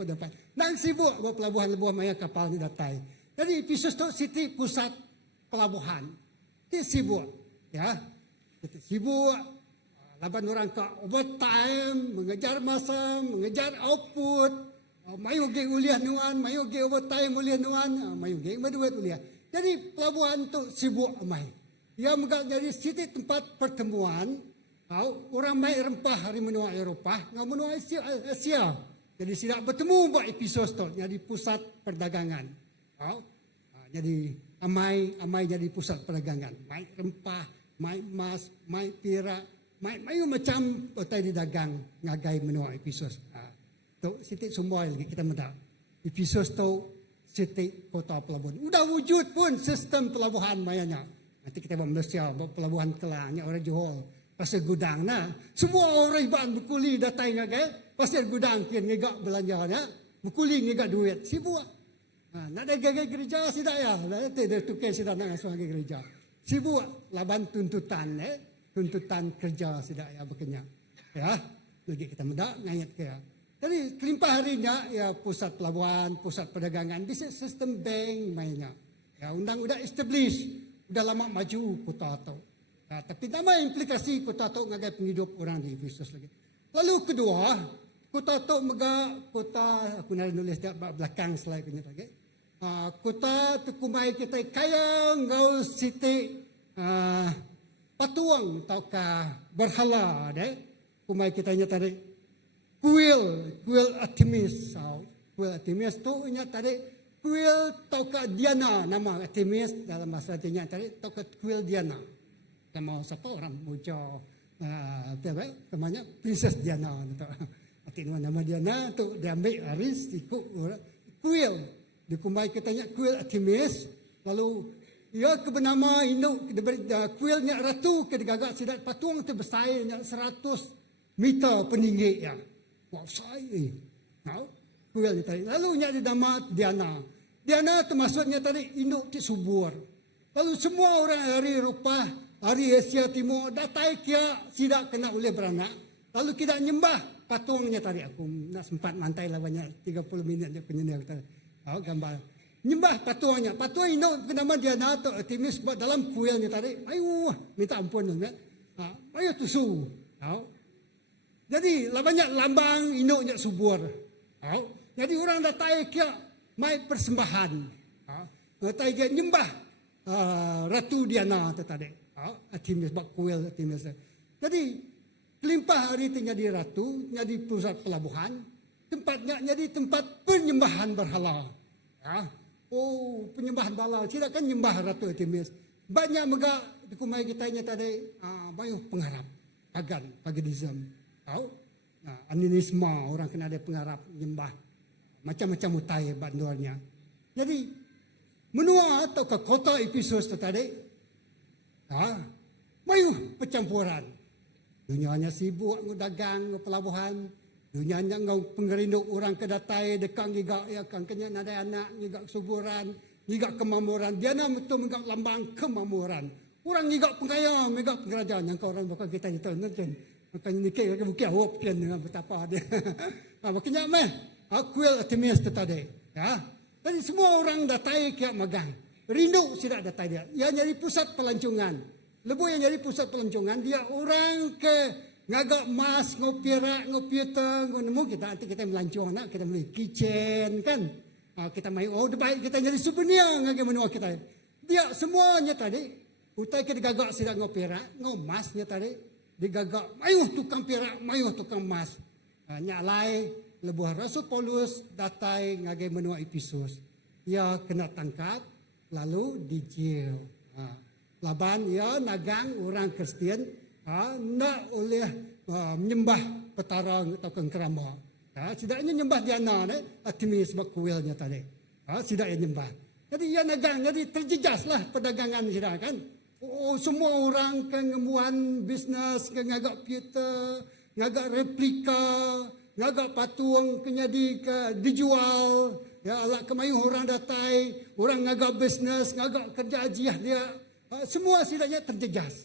nang sibuk buat pelabuhan lebuh maya kapal ni datai jadi Efesus tu siti pusat pelabuhan dia sibuk ya kita sibuk laban orang ke overtime, mengejar masa, mengejar output, mayu ge uliah nuan, mayu ge overtime uliah nuan, mayu ge maduet uliah. Jadi pelabuhan tu sibuk amai. Ia megak jadi titik tempat pertemuan Orang mai rempah hari menua Eropah, ngau menua Asia. Jadi sidak bertemu buat episod tu jadi pusat perdagangan. Jadi amai jadi pusat perdagangan. Mai rempah, mai emas, mai perak, mai macam otai didagang ngagai menua episod. Tu sitik semua lagi kita mendak. Episod tu sitik kota pelabuhan. Udah wujud pun sistem pelabuhan mayanya. Nanti kita buat Malaysia, buat pelabuhan Kelangnya orang Johor. Pasal gudang nah. Semua orang iban berkuli datai ngagai. Pasal gudang kian ngegak belanjanya. Berkuli ngegak duit. Si buat. Nak ada gagai gereja sidak ya. Nanti dia tukar sidak nak ngasuh gagai gereja. Si buat laban tuntutan tuntutan kerja sidak ya berkenyak. Ya. Lagi kita mendak ngayat ke ya. Jadi kelimpah harinya ya pusat pelabuhan, pusat perdagangan, bisnes sistem bank mainnya. Ya undang udah establish, udah lama maju kota tu. Ya, tapi nama implikasi kota tu ngagai penghidup orang di bisnes lagi. Lalu kedua, kota tu mega kota aku nak nulis dak belakang slide punya lagi. Kota tu kumai kita kaya ngau siti patuang taukah berhala deh. Kumai kita nya tadi kuil Artemis. Kuil Artemis tu nya tadi kuil taukah Diana, nama Artemis dalam bahasa Latinnya tadi taukah kuil Diana. Nama siapa orang muja namanya Princess Diana tu. Artinya nama Diana tu diambil aris ikut kuil. Dikumai katanya kuil Artemis, lalu ia kebenama induk kuilnya ratu kedigagak sidat patung tu besarnya 100 meter peninggi ya. Wow, saya. Kuil ni tadi. Lalu nya dinama Diana. Diana tu maksudnya tadi induk ti subur. Lalu semua orang hari Eropah, hari Asia Timur datai kia sidak kena oleh beranak. Lalu kita nyembah patungnya tadi. Aku nak sempat mantai lah banyak 30 minit dia penyedia kita. Gambar. Nyembah patungnya. Patung induk nama Diana tu Artemis buat dalam kuilnya tadi. Ayo minta ampun ya. Ayo tusu. Jadi banyak lambang induknya subur. Jadi orang datai kia mai persembahan. Datai kia nyembah Ratu Diana tadi. Artemis bak kuil Artemis. Jadi kelimpah hari itu jadi ratu, jadi pusat pelabuhan, tempatnya jadi tempat penyembahan berhala. Penyembahan berhala, tidak kan nyembah Ratu Artemis. Banyak mega dikumai kitanya tadi banyak pengharap, paganism. Animisme orang kena ada pengharap nyembah macam-macam utai bandornya. Jadi menua atau ke kota episod tadi mayu percampuran. Dunianya sibuk dagang pelabuhan, dunianya ngau pengerinduk orang kedatai dekat gigak ya kan kenya ada anak gigak suburan, gigak kemamuran. Dia nak betul gigak lambang kemamuran. Orang gigak pengkaya, gigak pengerajaan yang kau orang bukan kita itu nonton. Makanya nikah mungkin awak pian dengan betapa dia. Makanya kuil Artemis tadi. Ya. Jadi semua orang datai kia magang. Rindu sidak datai dia. Ia jadi pusat pelancongan. Lebu yang jadi pusat pelancongan dia orang ke ngagak emas, ngopirak, ngopieta, ngonemu kita nanti kita melancong nak kita beli kitchen kan. Kita main baik kita jadi souvenir ngagak menua kita. Dia semuanya tadi utai ke digagak sidak ngopirak, ngomasnya tadi. Digagak, mayuh tukang perak, mayuh tukang emas. Nyalai, lebuh Rasul Paulus datai ngagai menua Episus. Ia kena tangkap, lalu dijil. Laban ia nagang orang Kristian, nak oleh menyembah petarang atau kerama. Sidaknya nyembah Diana, Artemis kuilnya tadi. Sidaknya nyembah. Jadi ia nagang, jadi terjejaslah perdagangan sidak kan. Semua orang kan ngemuan bisnes, kan ngagak pita, ngagak replika, ngagak patung kenyadi dijual. Ya Allah kemayuh orang datai, orang ngagak bisnes, ngagak kerja ajiah dia. Semua sidaknya terjejas.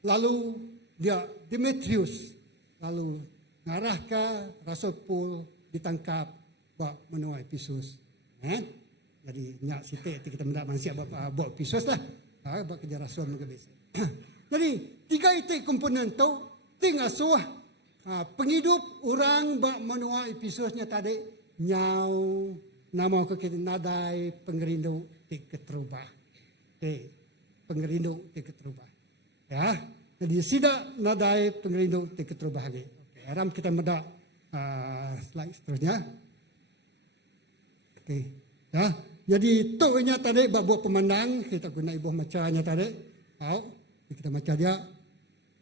Lalu dia Demetrius, lalu ngarah ke Rasul Paul ditangkap buat menua Episus. Jadi nyak sitik kita mendak manusia buat Episus lah. Buat kerja rasul menghabis. Jadi tiga itu komponen tu tinggal suah penghidup orang bak menua episodnya tadi nyau nama kita nadai pengerindu di keterubah. Pengerindu di keterubah. Ya, Jadi sida nadai pengerinduk ti keterubah lagi. Okay, aram kita meda slide seterusnya. Okey. Ya. Jadi tu nya tadi buat pemandang kita guna ibuh macanya tadi. Au, kita baca dia.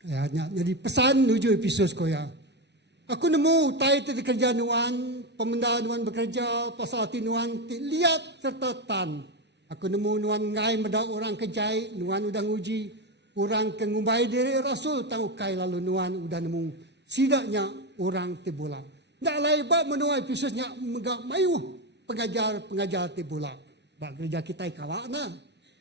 Ya, jadi pesan menuju Efesus ko ya. Aku nemu tai ti kerja nuan, pemenda nuan bekerja, pasal ti nuan ti lihat serta tan. Aku nemu nuan ngai meda orang kejai, nuan udah nguji orang kengumbai diri rasul tahu kai lalu nuan udah nemu sidaknya orang ti bola. Ndak lai ba menua Efesusnya megak mayu pengajar ti bola. Bak gereja kita kalah na.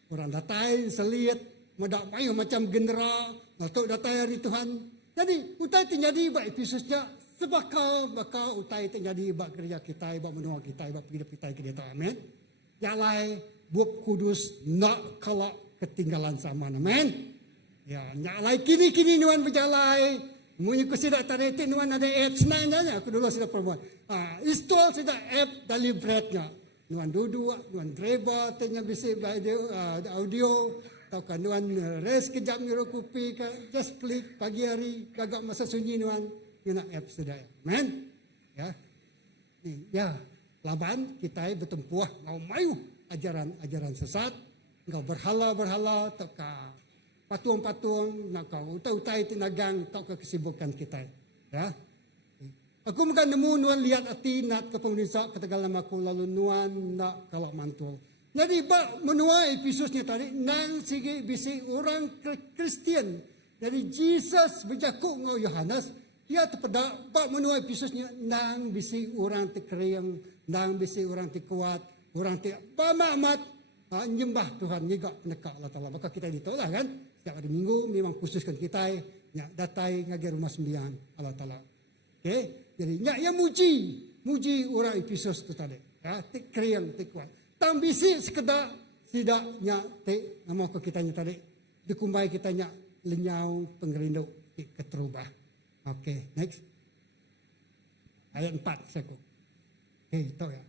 Orang datai selit medak mayu macam genera, atau datai hari Tuhan. Jadi utai terjadi bak Efesusnya sebaka utai terjadi bak gereja kita, bak menua kita, bak hidup kita ke amin. Ya lai buat kudus nak kalah ketinggalan sama amin. Ya nyalai kini nuan berjalai. Munyi ku sidak tadi nuan ada app senangnya aku dulu sudah perbuat. Install sudah app deliberate-nya. Nuan duduk, nuan driver, tanya bisik audio, atau kan nuan rest kejap nyuruh kopi, just klik pagi hari, gagak masa sunyi nuan, guna app sudah. Men, ya, ni, ya, laban kita bertempuh mau mayu ajaran sesat, engkau berhala, atau patung, nak kau utai tinagang, atau kesibukan kita, ya. Aku bukan nemu nuan lihat hati nak ke pemirsa katagal nama aku lalu nuan nak kalak mantul. Jadi bak menua Efesusnya tadi nang sigi bisi orang Kristian. Jadi Jesus berjakuk ngau Yohanes ia terpedak bak menua Efesusnya nang bisi orang tekeriam, nang bisi orang kuat, orang ti pamamat nyembah Tuhan juga penekak Allah Taala. Maka kita ditolak kan setiap hari Minggu memang khususkan kita nyak datai ngagi rumah sembilan Allah Taala. Okay? Jadi yang muji orang Efesus tu tadi. Ya, tik kriang, tik kuat. Tang bisi sekedar tidaknya tik nama ke kitanya tadi. Dikumbai kitanya lenyau pengerinduk tik keterubah. Okey, next. Ayat 4 saku. Okey, tahu ya.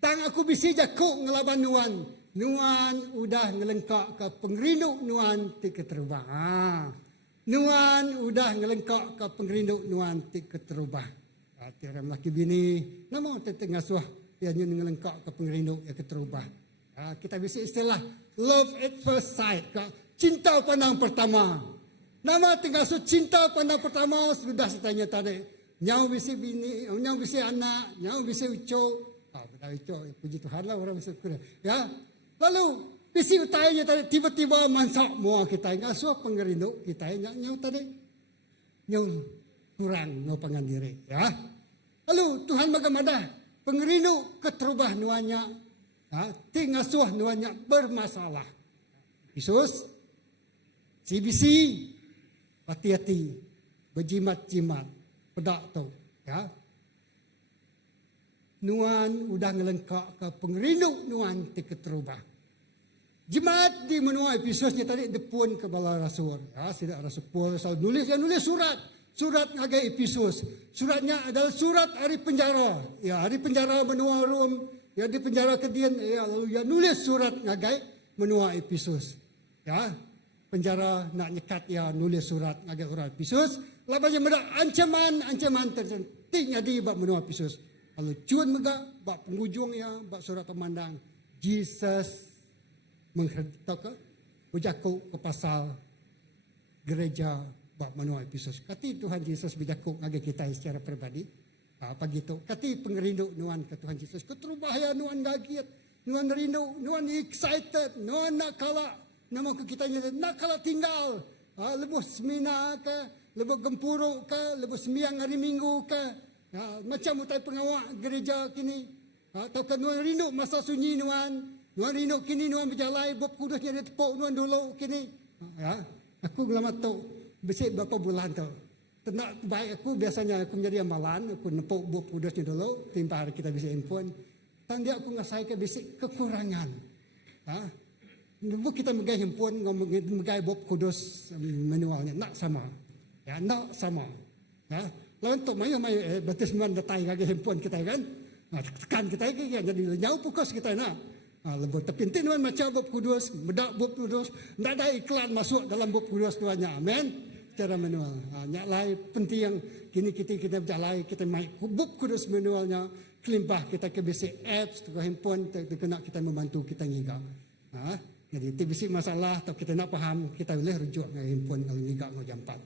Tang aku bisi jakuk ngelaban nuan. Nuan udah ngelengkak ke pengerinduk nuan tik keterubah. Nuan udah ngelengkak ke pengerinduk nuan tik keterubah. Tiada laki bini, nama tetap ngasuh yang ngelengkak ke pengerinduk yang keterubah. Kita bisa istilah love at first sight, cinta pandang pertama. Nama tengasuh cinta pandang pertama sudah saya tanya tadi. Nyau bisa bini, nyau bisa anak, nyau bisa ucok. Ucok, puji Tuhan lah orang bisa kuda. Ya, lalu bisi utainya tadi tiba-tiba mansak mua kita ngasuh pengerinduk kita nyau tadi, nyau kurang ngau pangan diri. Ya. Lalu Tuhan magamada pengerinduk keterubah nuanya, tingasuh nuanya bermasalah. Yesus, CBC, hati-hati, berjimat-jimat, pedak tu, ya. Nuan udah ngelengkak ke pengerinduk nuan ti keterubah. Jemaat di menua Efesusnya tadi depun ke bala rasul, ya, tidak rasul Paul nulis surat. Surat ngagai Efesus. Suratnya adalah surat hari penjara. Ya, hari penjara menua Rom. Ya, di penjara Kedian. Ya, lalu ya nulis surat ngagai menua Efesus. Ya, penjara nak nyekat ya nulis surat ngagai orang Efesus. Lalu yang ada ancaman tertentunya di bab menua Efesus. Lalu cuan mega bab penghujung ya bab surat pemandang. Jesus menghentak berjakuk ke pasal gereja bab menua Efesus. Kati Tuhan Yesus berjakuk ngagi kita secara pribadi. Apa gitu? Kati pengerinduk nuan ke Tuhan Yesus. Keterubah ya nuan gagiat. Nuan rindu, nuan excited, nuan nak kalah. Nama ke kita nak kalah tinggal. Lebuh semina ke, lebuh gempuruk ke, lebuh sembiang hari Minggu ke. Macam utai pengawak gereja kini. Atau ke nuan rindu masa sunyi nuan. Nuan rindu kini nuan berjalai. Bob kudusnya dia tepuk nuan dulu kini. Aku ngelamat tu. Besik berapa bulan tu. Tenang baik aku biasanya aku menjadi amalan. Aku nepuk buah kudusnya dulu. Timpa hari kita bisa handphone. Tang dia aku ngasai ke besik kekurangan. Kita megai handphone. Megai buah kudus manualnya. Nak sama. Ya, nak sama. Lalu untuk mayu batisman datai kaki handphone kita kan. Tekan kita kan. Jadi jauh fokus kita nak. Lebih terpintin macam buah kudus. Medak buah kudus. Tidak ada iklan masuk dalam buah kudus tuanya. Amin. cara manual. Nyak lai penting yang kini kita berjalai kita mai kubuk kudus manualnya kelimpah kita ke basic apps ke handphone kena kita membantu kita ngiga. Jadi basic masalah atau kita nak faham kita boleh rujuk ke handphone kalau ngiga ngojampat.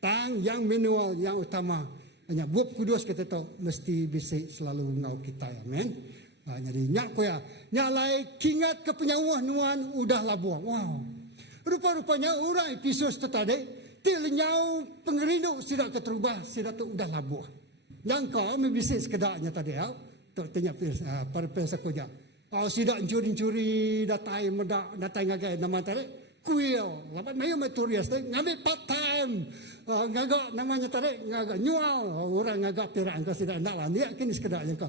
Tang yang manual yang utama hanya buat kudus kita tahu mesti basic selalu ngau kita. Amen. Jadi nyak ko ya nyak lai kingat ke penyawah nuan udah labuah. Wow. Rupa-rupanya orang episod tadi tilenyau pengerindu sidak keterubah sidak tu udah labuah. Yang kau membisik sekedarnya tadi ya. Tok tanya para peserta kerja. Sidak curi-curi datai medak datai ngagai nama tadi. Kuil. Lapan mayu maturias tadi ngambil part time. Ngagak namanya tadi ngagak nyual. Orang ngagak pirang kau sidak nak lah. Dia kini sekedarnya kau.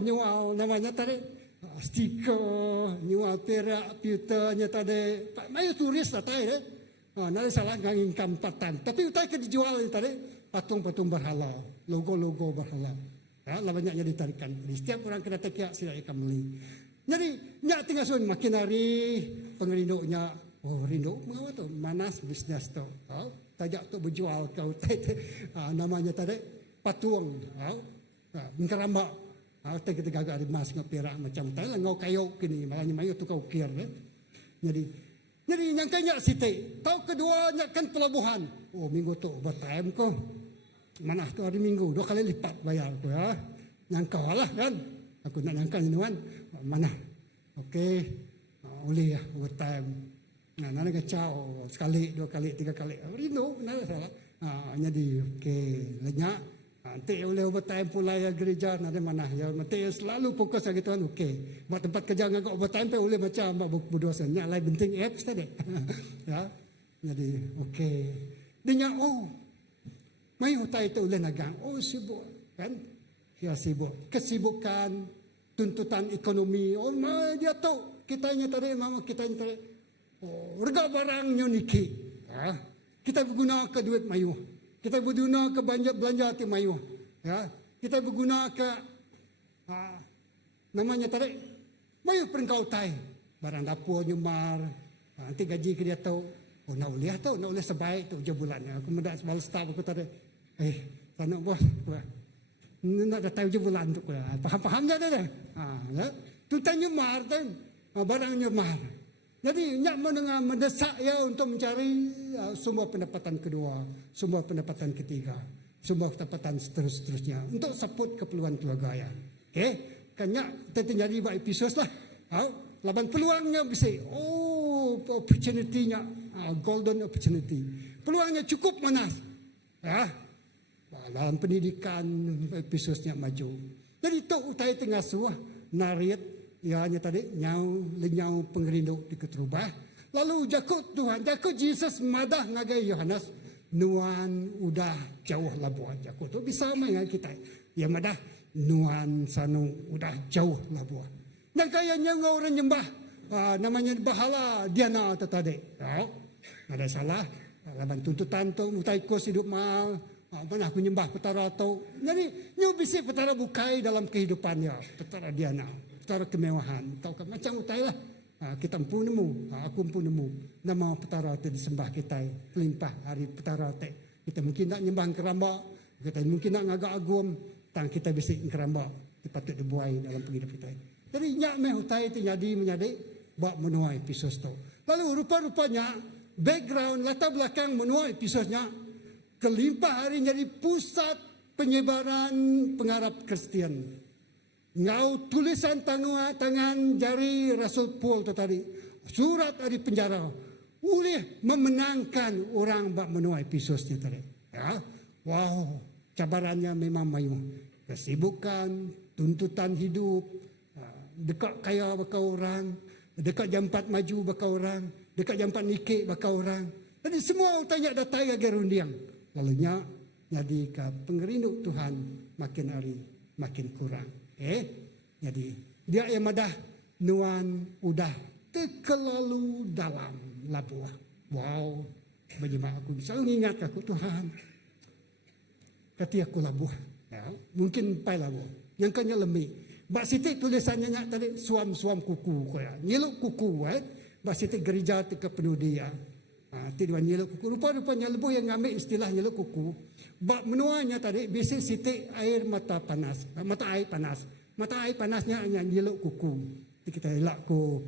Nyual namanya tadi. Stiker, nyual perak, pewternya tadi. Mayu turis datai deh. Nanti salah ngingkam patan. Tapi utai ke dijual tadi patung-patung berhala, logo-logo berhala. Ya, lah banyaknya ditarikan. Jadi setiap orang kena tekiak sila ikan beli. Jadi nyak tinggal sun makin hari pengerinduknya. Rindu mengawa tu manas bisnes tu. Tajak tu berjual kau namanya tadi patung. Mengkerambak. Kita gagak ada emas dengan perak macam tu lah. Ngau kayu kini malahnya mayu tu kau ukir. Jadi yang kanya siti. Tahu kedua kan pelabuhan. Minggu tu overtime ko. Mana tu hari minggu 2 kali lipat bayar ko ya. Nyangka lah kan. Aku nak nyangka ni tuan. Mana? Okey. Boleh ya overtime. Nana kacau sekali 2 kali 3 kali. Rindu nana salah. Jadi okey lenyap. Nanti oleh overtime pula ya gereja nanti mana ya nanti selalu fokus lagi tuan okey buat tempat kerja ngagak overtime pe oleh macam mbak berdosa nya lain penting apps tadi ya jadi okey dia mai hutai itu oleh nagang sibuk kan ya sibuk kesibukan tuntutan ekonomi dia tahu kitanya tadi mama kitanya tadi harga barangnya niki kita berguna ke duit mayu. Kita berguna ke belanja ti mayu. Ya, kita berguna ke namanya tadi mayu peringkau tai. Barang dapur nyumar. Nanti gaji ke dia tahu. Nak boleh sebaik tu je bulannya. Aku mendak sebal staff aku tadi. Panak bos. Nak datang je bulan tu. Faham je dah. Ya. Tu tanya nyumar kan. Barang nyumar. Jadi nyak mendesak ya untuk mencari sumber pendapatan kedua, sumber pendapatan ketiga, sumber pendapatan seterusnya untuk support keperluan keluarga ya. Okey, kan nyak terjadi buat episod lah. Laban peluangnya bisa. Opportunity-nya golden opportunity. Peluangnya cukup manas. Ya. Dalam pendidikan episodnya maju. Jadi tu utai tengah suah narit ya hanya tadi lenyau pengerindu di keterubah. Lalu jakut Tuhan, jakut Jesus madah ngagai Yohanes nuan udah jauh labuan jakut tu bisa dengan kita. Ya madah nuan sanu udah jauh labuan. Yang kayaknya orang nyembah namanya bahala Diana tu tadi. Ada salah. Laban tuntutan tu utai kos hidup mal. Mana aku nyembah petara tu. Jadi nyu bisi petara bukai dalam kehidupannya. Petara Diana. Petara kemewahan. Tahu kan macam utai lah. Kita pun nemu. Aku pun nemu. Nama petara tu disembah kita. Kelimpah hari petara tu. Kita mungkin nak nyembah keramba. Kita mungkin nak ngagak agum. Tang kita bisi keramba. Kita patut dibuai dalam kehidupan kita. Jadi nyak meh utai tu menjadi bak menua episod tu. Lalu rupa-rupanya background latar belakang menua episodnya kelimpah hari jadi pusat penyebaran pengarap Kristian. Ngau tulisan tangan jari Rasul Paul tu tadi. Surat dari penjara. Boleh memenangkan orang bak menua episodnya tadi. Ya. Wow. Cabarannya memang mayu. Kesibukan, tuntutan hidup. Dekat kaya bakal orang. Dekat jam 4 maju bakal orang. Dekat jam 4 nikik bakal orang. Jadi semua tanya datang ke rundiang. Lalunya jadi ke pengerindu Tuhan makin hari makin kurang. Jadi dia yang madah nuan udah terkelalu dalam labuah. Wow, bagaimana aku bisa ingat aku Tuhan. Kati aku labuah. Ya, mungkin pai labuah. Yang kanya lemih. Bak sitik tulisannya nyak tadi suam-suam kuku ko ya. Nyeluk kuku Bak sitik gereja tika penuh dia. Ti dua nyeluk kuku. Rupa-rupanya lebuh yang ngambil istilah nyeluk kuku. Bak menuanya tadi bisi sitik air mata panas. Mata air panas. Mata air panasnya hanya nyeluk kuku. Jadi kita elak ku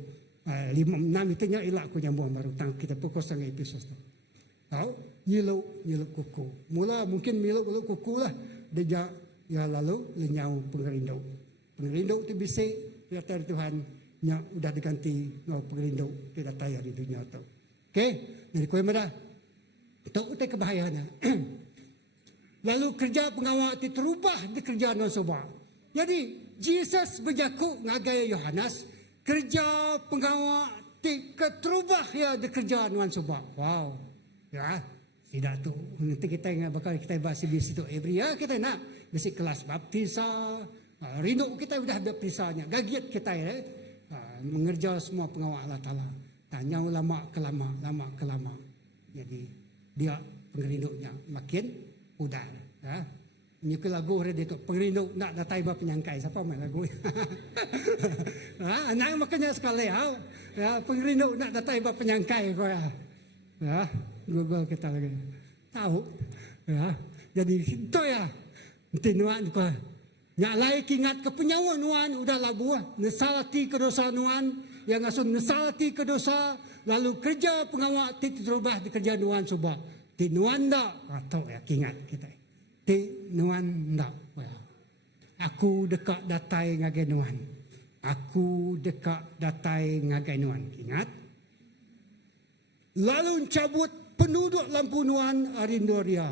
5-6 itu nya elak ku nyambung baru tang kita pukul sangat episode tu. Tahu? Nyeluk kuku. Mula mungkin nyeluk kuku lah. Dia ya lalu lenyau pengerindau. Pengerindau tu bisi ya Tuhan nya udah diganti pengerindau tidak tayar di dunia tu. Okey, jadi kau mana? Tahu tak kebahayaannya. Lalu kerja pengawal itu terubah di kerja non soba. Jadi Jesus berjaku ngagai Yohanes kerja pengawal itu terubah ya di kerja non soba. Wow, ya tidak tu. Nanti kita bakal kita bahas bisi tu every ya kita nak bisi kelas baptisa. Rindu kita sudah baptisanya. Gagiat kita ya. Mengerja semua pengawal Allah Ta'ala. Tanya lama ke lama. Jadi dia pengerinduknya makin pudar. Ya. Ini ke lagu dia tu pengerinduk nak datai ba penyangkai. Siapa main lagu? Anak makanya sekali ya pengerinduk nak datai ba penyangkai kau ya. Ya, Google kita lagi. Tahu. Ya. Jadi itu ya. Tinuan kau. Nyalai kingat ke penyawa nuan udah labuah. Nesalati ke dosa nuan. Yang asun nesalati ke dosa. Lalu kerja pengawal ti terubah di kerja nuan subah. Ti nuan tak. Atau ya kingat kita. Ti nuan tak. Aku dekat datai ngagai nuan. Aku dekat datai ngagai nuan. Ingat. Lalu cabut penduduk lampu nuan arindoria.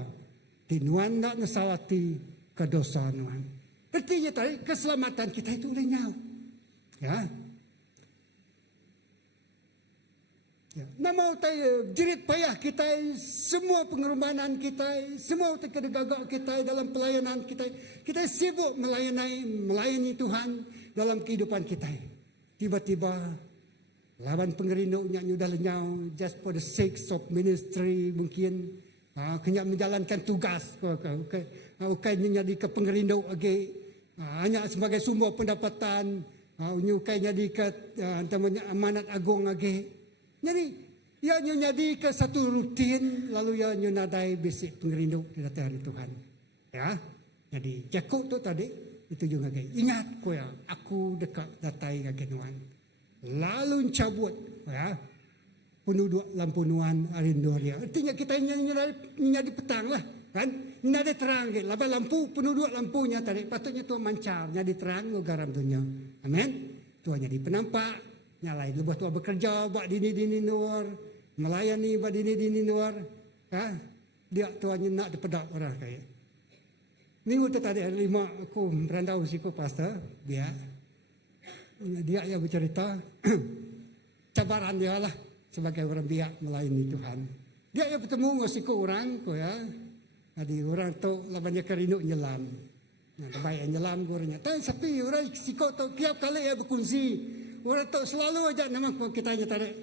Ti nuan tak nesalati ke dosa nuan. Artinya tadi keselamatan kita itu lenyau. Ya. Nama utai jerit payah kita, semua pengorbanan kita, semua utai kedegagak kita dalam pelayanan kita. Kita sibuk melayani Tuhan dalam kehidupan kita. Tiba-tiba lawan pengerinduknya sudah lenyau just for the sake of ministry mungkin. Kena menjalankan tugas. Ukainya jadi ke pengerinduk lagi. Hanya sebagai sumber pendapatan. Ukainya jadi ke amanat agung lagi. Jadi, ia jadi ke satu rutin. Lalu ia nadai bisik pengerinduk di datai hari Tuhan. Ya. Jadi, Jakub tu tadi. Itu juga lagi. Ingat ko ya. Aku dekat datai kagenuan. Lalu cabut. Ya. Penduduk lampu nuan arindoria. Artinya kita nyadi petang lah. Kan? Nyadi terang. Laba lampu, penduduk lampunya tadi. Patutnya Tuhan mancar. Nyadi terang, garam dunia. Amin. Tuhan nyadi penampak. Nyalai lepas Tuhan bekerja. Buat dini-dini luar. Melayani buat dini-dini luar. Ha? Dia Tuhan nak dipedak orang kaya. Minggu tu tadi hari 5 aku berandau siku pastor. Dia yang bercerita. Cabaran dia lah. Sebagai orang biak melayani Tuhan. Dia yang bertemu dengan siku orang ko ya. Jadi orang tu labannya kerinuk nyelam. Nah, terbaik nyelam gorengnya. Tapi orang siku tu tiap kali ya berkongsi. Orang tu selalu aja nama kita nya tarik.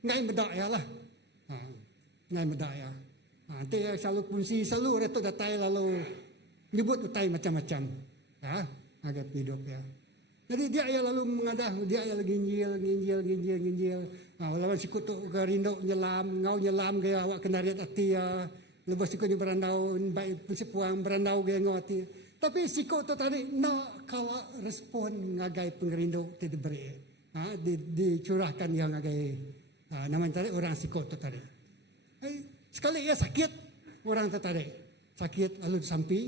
Ngai medak ya lah. Ngai medak ya. Nanti selalu kongsi selalu orang tu datai lalu nyebut utai macam-macam. Ya, agak hidup ya. Jadi dia yang lalu mengadah, dia yang ginjil. Lawan sikut tu ke rinduk nyelam, ngau nyelam gaya awak kenariat hati ya. Lepas sikut ni berandau, baik puang berandau gaya ngau hati. Tapi sikut tu tadi nak kalah respon ngagai pengerinduk tidak beri. Dicurahkan yang ngagai namanya tadi orang sikut tu tadi. Sekali ia sakit orang tu tadi. Sakit lalu sampai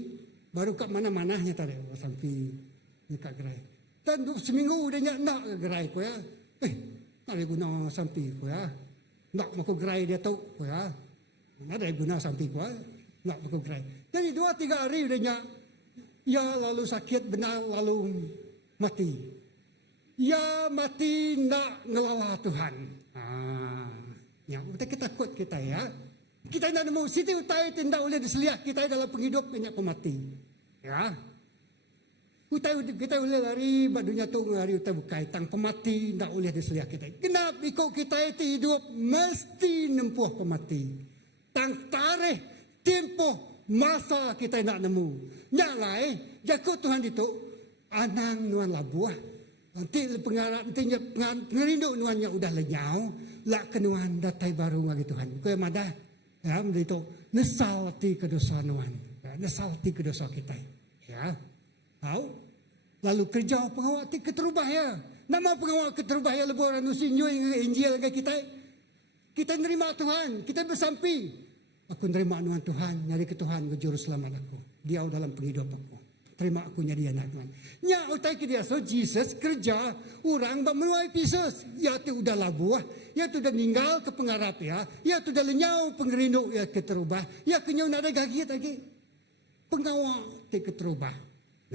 baru kat mana-mananya tadi sampai dekat gerai. Dan seminggu dia nak gerai ko ya. Tak ada guna sampai ko ya. Nak maku gerai dia tu ko ya. Ada guna sampai ko ya. Nak maku gerai. Jadi 2-3 hari dia ya lalu sakit benar lalu mati. Ya mati nak ngelala Tuhan. Ya kita takut kita ya. Kita nak nemu siti utai tindak oleh diseliak kita dalam penghidup banyak pemati. Ya. Kita boleh lari pada dunia tu hari utai bukai tang pemati tak boleh diseliak kita. Kenapa ikut kita itu hidup mesti nempuh pemati. Tang tarikh tempoh masa kita nak nemu. Nyalai jaku Tuhan itu anang nuan labuah. Nanti pengarap nanti pengerindu nuannya udah lenyau, lah kenuan datai baru ngagi Tuhan. Kau yang madah, ya menjadi itu nesal ti kedosa nuan, ya, nesal ti kedosa kita, ya. Tahu? Lalu kerja pengawal ti keterubah ya. Nama pengawal keterubah ya lebih orang nusinyo yang Injil ngagi kita. Kita nerima Tuhan, kita bersampi. Aku nerima nuan Tuhan, nyari ke Tuhan ke juru selamat aku. Dia dalam penghidup aku. Terima aku nyari anak Tuhan. Nya utai ke dia so Jesus kerja orang menuai Yesus. Ya tu udah labuah, ya tu udah ninggal ke pengarap ya tu udah lenyau pengerindu ya keterubah, ya kenyau nada gagi lagi. Pengawal te keterubah.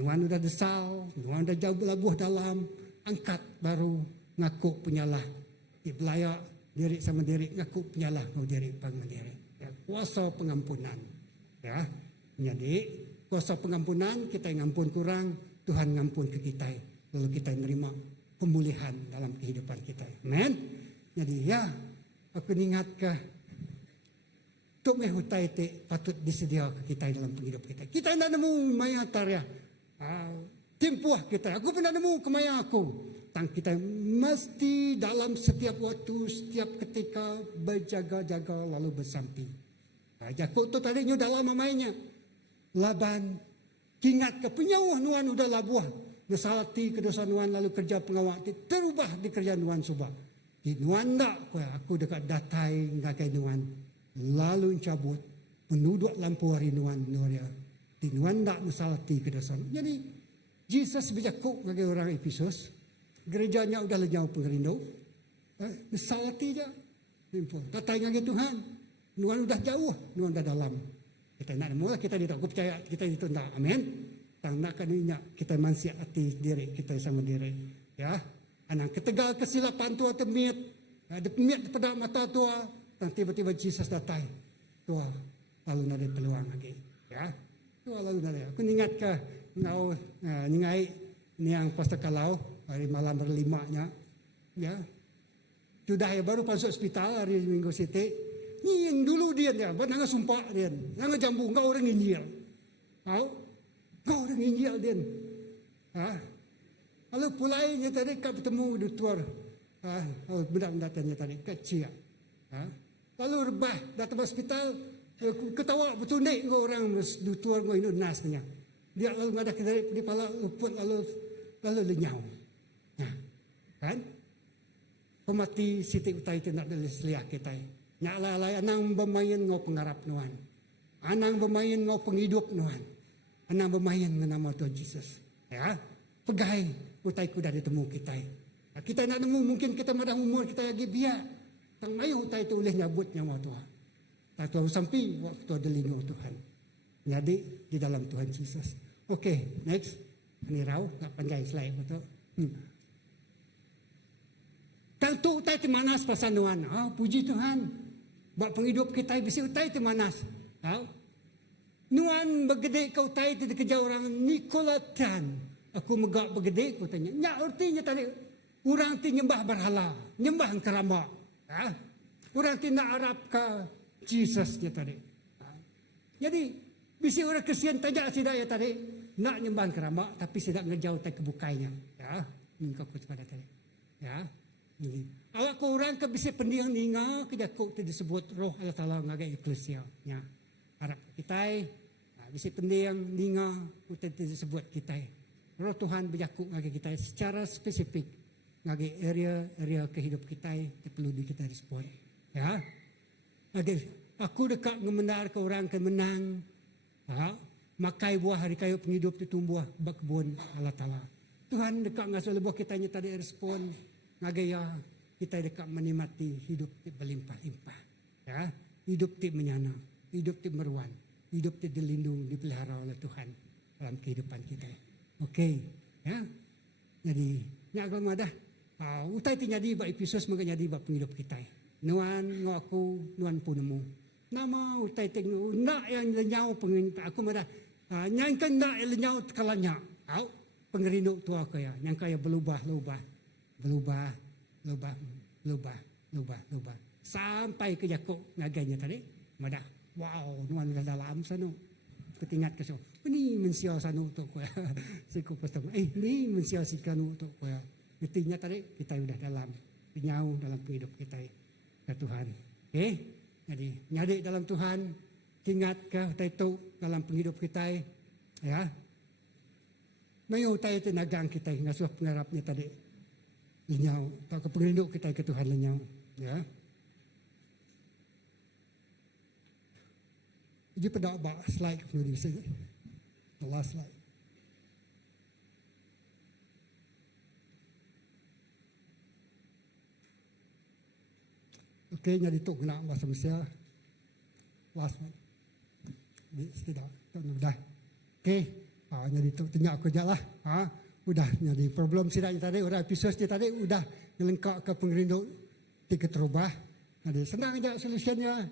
Nuan udah desal, nuan udah jauh labuah dalam, angkat baru ngaku penyalah. Di belaya diri sama diri ngaku penyalah kau diri pang mandiri. Ya, kuasa pengampunan. Ya. Jadi kuasa pengampunan, kita yang ngampun kurang, Tuhan ngampun ke kita. Lalu kita menerima pemulihan dalam kehidupan kita. Amen. Jadi ya, aku ingat ke tuk mehutai te patut disedia ke kita dalam kehidupan kita. Kita tidak nemu maya tarya. Timpuah kita. Aku pernah nemu kemaya aku. Tang kita mesti dalam setiap waktu, setiap ketika berjaga-jaga lalu bersampi. Jakut tu tadinya dalam mainnya. Laban kingat ke penyawah nuan udah labuah nasalati kedosa nuan lalu kerja pengawal terubah di kerja nuan subah di nuan tak aku dekat datai ngakai nuan lalu cabut menuduk lampu hari nuan nuria di nuan tak nasalati kedosa. Jadi Jesus berjakuk bagi orang Efesus, gerejanya udah lenyau pengerindu, nasalati je datai ngakai Tuhan nuan udah jauh nuan udah dalam. Kita nak mula kita tidak percaya kita itu tak. Amin. Tang nak kaninya kita mansiati diri kita sama diri. Ya. Anang ketegal kesilapan tua temit. Ada pemit pada mata tua. Tang tiba-tiba Jesus datang. Tua lalu nade peluang lagi. Ya. Tua lalu nade. Aku ingat ke ngau ningai niang pastor kalau hari malam berlimanya. Ya. Sudah ya baru masuk hospital hari Minggu Siti. Ni yang dulu dia nanga sumpah dia, nanga jambu engkau orang Injil, kau orang Injil dia, lalu pulainya tadi kau bertemu doktor, benda-benda tanya tadi kecil, lalu rebah datang hospital, ketawa betul ni engkau orang doktor engkau ini nasnya, dia lalu ngada kedai di pala luput lalu lenyau, kan? Pemati Siti Utai itu nak dari seliak kita. Nyala-lay anang bermain ngau pengarap nuan. Anang bermain ngau penghidup nuan. Anang bermain dengan nama Tuhan Yesus. Ya. Pegai utai kuda ditemu kita. Kita nak nemu mungkin kita madah umur kita lagi biar. Tang mayu utai itu boleh nyabut nyawa Tuhan. Tak Tuhan sampai waktu ada lingkungan Tuhan. Jadi di dalam Tuhan Yesus. Okey, next. Ini rau, tak panjang slide betul. Kalau tu utai di manas pasal nuan. Puji Tuhan. Buat penghidup kita bisa utai di manas. Nuan bergede kau utai di kerja orang Nikolatan. Aku megak bergede kau tanya. Nya artinya tadi orang ti nyembah berhala, nyembah kerama. Orang ti nak Arab ke Jesus dia tadi. Jadi bisa orang kesian tajak sidak ya tadi nak nyembah kerama tapi sidak ngejauh tak kebukainya. Ya, kau kepada tadi. Ya. Awak ko orang ke bisa pendiang ninga kejakuk tu disebut roh Allah Taala ngagai eklesia nya. Harap kita bisa pendiang ninga kita disebut kita. Roh Tuhan berjakuk ngagai kita secara spesifik ngagai area kehidup kita yang perlu kita respon. Ya. Ngagai aku dekat ngemenar ke orang ke menang. Makai buah hari kayu penghidup itu tumbuh bakbun Allah Taala. Tuhan dekat ngasuh buah kita nya tadi respon. Ngagaya kita dekat menikmati hidup berlimpah-limpah. Ya, hidup ti menyana, hidup ti meruan, hidup ti dilindung, dipelihara oleh Tuhan dalam kehidupan kita. Okey, ya. Jadi, nya agama dah. Utai ti nyadi ba Efesus maka nyadi ba penghidup kita. Nuan ngaku, nuan punemu. Nama utai ti nak yang lenyau penginta aku madah. Nyangkan nak lenyau kalanya. Pengerindu tua kaya, yang kaya berubah. Berubah sampai ke Yakub ngaganya tadi madah wow nuan dalam sanu ketingat ke so ini mensia sanu tu ko siku pastor ni mensia sikanu tu ko Ngertinya tadi kita sudah dalam penyau dalam hidup kita ke Tuhan. Okey. Jadi nyadi dalam Tuhan, ingat ke itu dalam penghidup kita ya. Mayu tayo tinagang kita ngasuh pengarapnya tadi. Lenyau, tak ke penghidup kita ke Tuhan lenyau ya. Jadi pada slide kemudian di sini. The last slide. Okey, jadi tu kena bahasa Malaysia. Last one. Tidak, sudah. Okey, jadi tu tanya aku je lah. Udah, jadi problem sidang tadi, udah episode tadi, udah lengkap ke pengerindu tiga terubah. Jadi senang je solusinya.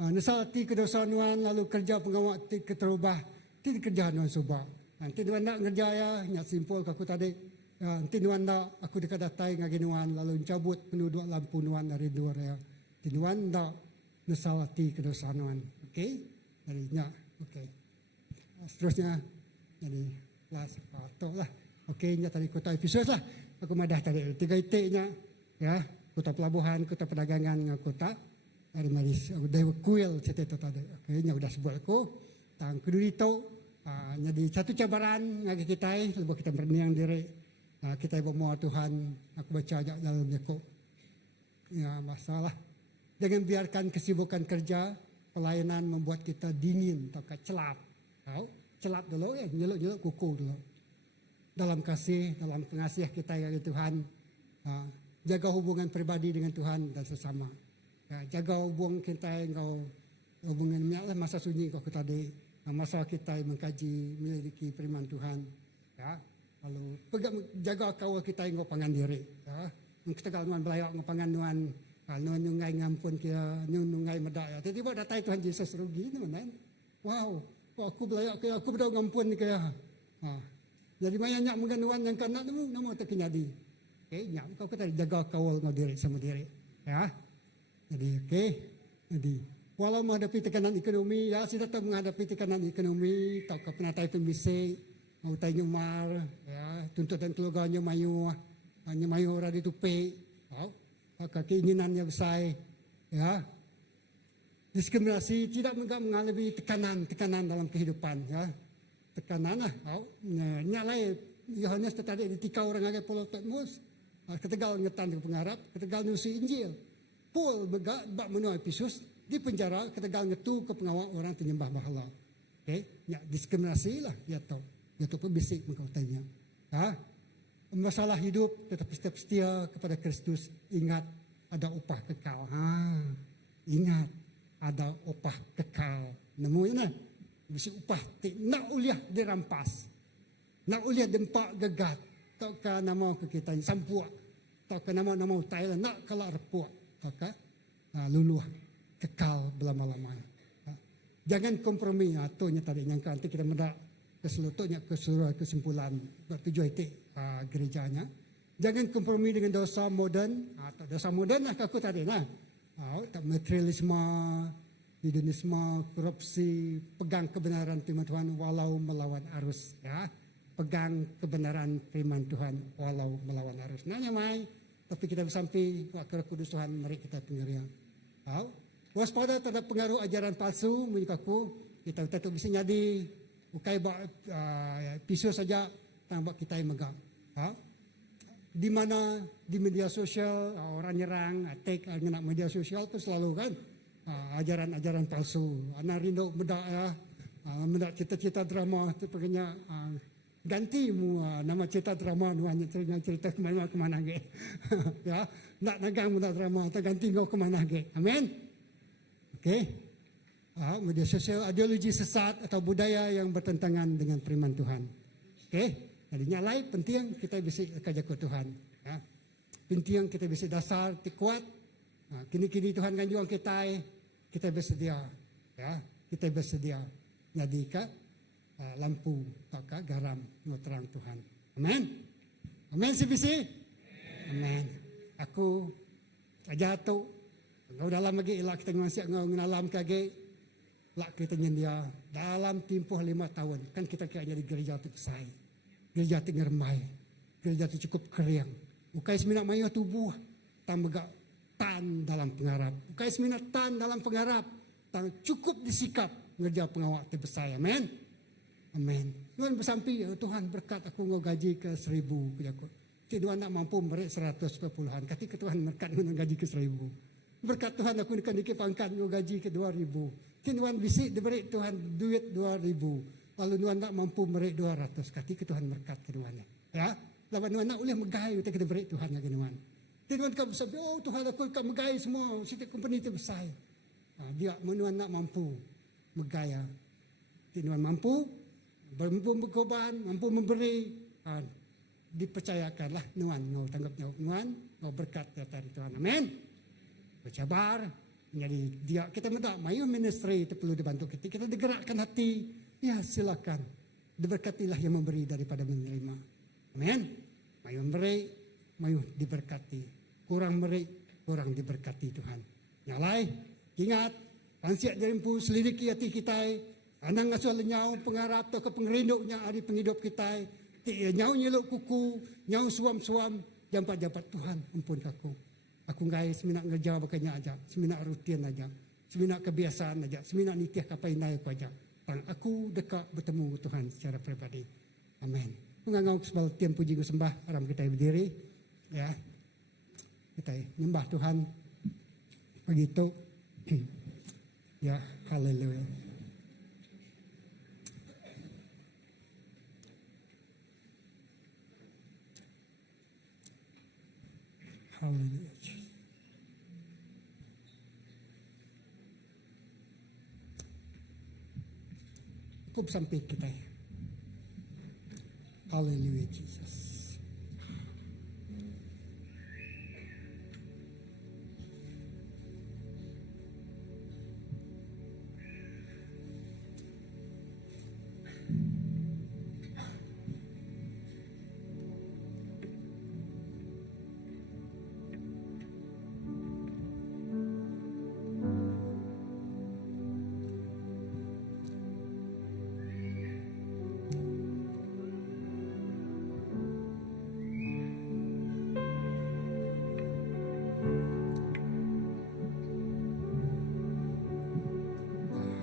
Nasati kedosanuan lalu kerja pengawal tiga terubah. Tidak kerja nuan subah. Nanti nuan nak ngerja ya, nyak simpul aku tadi. Nanti nuan nak aku dekat datai ngagi nuan lalu cabut penduduk lampu nuan dari luar ya. Tinuan nak nasalati kedosanuan. Okey? Jadi nyak, okey. Seterusnya jadi last part lah. Okey, nyak tadi kota episode lah. Aku madah tadi 3 itiknya ya, kota pelabuhan, kota perdagangan, kota dari maris dewa kuil cerita itu tadi. Okey, nyak sudah sebut aku. Tang kedua itu jadi satu cabaran ngagi kita sebab kita berniang diri. Kita bermohon Tuhan, aku baca ajak dalam Yakub. Ya, masalah. Jangan biarkan kesibukan kerja, pelayanan membuat kita dingin atau celap. Tahu? Celap dulu ya, nyeluk-nyeluk kuku dulu. Dalam kasih, dalam pengasih kita ya Tuhan, jaga hubungan pribadi dengan Tuhan dan sesama. Ya, jaga hubungan kita, engkau hubungan masa sunyi kau tadi, masa kita mengkaji, memiliki firman Tuhan. Ya, lalu jaga kawal kita engkau pangan diri. Ya, kita kalau belayak ngapangan nuan. Kalau nungai ngampun kia, nungai medak ya. Tiba-tiba datai Tuhan Yesus rugi ni mana? Wow, aku belayak kia, aku berdoa ngampun kia. Jadi banyak menganuan yang kena tu, nama tak kenyadi. Okay, nyak kau kata jaga kawal ngau diri sama diri. Ya, jadi okay, jadi walau menghadapi tekanan ekonomi, ya sudah tak menghadapi tekanan ekonomi, tak kau pernah tai pembisik, mau tai nyumar, ya tuntutan keluarganya mayu, hanya mayu orang ditupi. Maka keinginannya besar, ya. Diskriminasi tidak mengalami tekanan dalam kehidupan, ya. Tekanan lah, nyalai Yohanes tadi ditikau orang agak Pulau Patmos, ketegal ngetan ke pengarap, ketegal nusi Injil, Paul bak menua episus di penjara, ketegal ngetu ke pengawal orang penyembah bahala. Okay, ya diskriminasi lah, dia tahu pembisik mengkau tanya, masalah hidup tetapi tetap setia kepada Kristus. Ingat ada upah kekal. Ingat ada upah kekal. Namanya bisa upah nak uliah dirampas. Nak uliah dempak gegat. Tak ka nama ke kita sampuak. Tak ka nama Thailand nak kelak repuak. Tak ka luluh kekal belama-lamanya. Jangan kompromi. Atunya tadi yang nanti kita mendak keseluruhnya keseluruhan kesimpulan bertujuan itu gerejanya. Jangan kompromi dengan dosa moden atau dosa moden lah aku tadi nah. Tak materialisme, hedonisme, korupsi, pegang kebenaran firman Tuhan walau melawan arus ya. Pegang kebenaran firman Tuhan walau melawan arus. Nanya mai tapi kita sampai wakil kudus Tuhan mari kita pengirian. Waspada terhadap pengaruh ajaran palsu menurut aku kita tetap bisa jadi bukai pisau saja tambah kita yang megang. Di mana di media sosial orang nyerang, attack dengan media sosial itu selalu kan ajaran-ajaran palsu. Anak rindu medak ya, medak cita-cita drama itu pakainya ganti mu nama cerita drama nu hanya cerita kemana ke. Ya, nak nagang medak drama atau ganti kau kemana ke. Amin. Okey. Media sosial ideologi sesat atau budaya yang bertentangan dengan firman Tuhan. Okey, jadi nyalai penting kita bisa kerja ke Tuhan. Ya. Penting kita bisa dasar kuat. Kini-kini Tuhan kan jual kita bersedia. Ya, kita bersedia. Jadi lampu, tak garam, terang Tuhan. Amin. Amin CBC. Amin. Aku aja tu. Engkau dalam lagi ilak kita ngasiak ngau ngalam kage. Lak kita dia dalam tempoh 5 tahun kan kita kaya jadi gereja tu besar, gereja tu ngermai, gereja tu cukup kering, Bukai semina mayu tubuh tambaga tan dalam pengharap. Bukai semina tan dalam pengharap. Tang cukup disikap ngerja pengawak te besar. Amen. Amen. Tuhan bersampi, Tuhan berkat aku ngau gaji ke 1,000 kujaku. Tuhan nak mampu merek 140-an. Ketika Tuhan berkat ngau gaji ke 1,000. Berkat Tuhan aku nak dikit pangkat ngau gaji ke 2,000. Tuhan bisik diberi Tuhan duit 2,000. Lalu Tuhan nak mampu merek 200. Ketika Tuhan berkat ke Tuhan. Ya. Lawan Tuhan nak boleh megai kita beri Tuhan lagi Tuhan. Tuhan kau bersabi, oh Tuhan aku akan megai semua. Setiap company itu besar. Dia Tuhan nak mampu megaya. Tuhan mampu berkorban, mampu memberi, dipercayakanlah Tuhan ngau tanggap jawab Tuhan, ngau berkat dari Tuhan. Amin. Bercabar, menjadi dia kita minta mayu ministry itu perlu dibantu kita digerakkan hati. Ya silakan, diberkatilah yang memberi daripada menerima. Amin. Mayu memberi, mayu diberkati. Kurang beri, kurang diberkati Tuhan. Nyalai, ingat, pansiak jerimpu selidiki hati kita. Anang asal nyau pengharap atau kepengerinduknya hari penghidup kita. Nyau nyeluk kuku, nyau suam-suam. Jampat-jampat Tuhan, ampun aku. Aku ngai semina ngerja bakanya aja. Semina rutin aja. Semina kebiasaan aja. Semina nitiah kapai naik aja. Aku dekat bertemu Tuhan secara pribadi. Amin. Mengangau sebal tiang puji sembah. Aram kita berdiri. Ya. Kita nyembah Tuhan. Begitu. Ya, haleluya. Haleluya. Cukup sampai kita. Haleluya Jesus.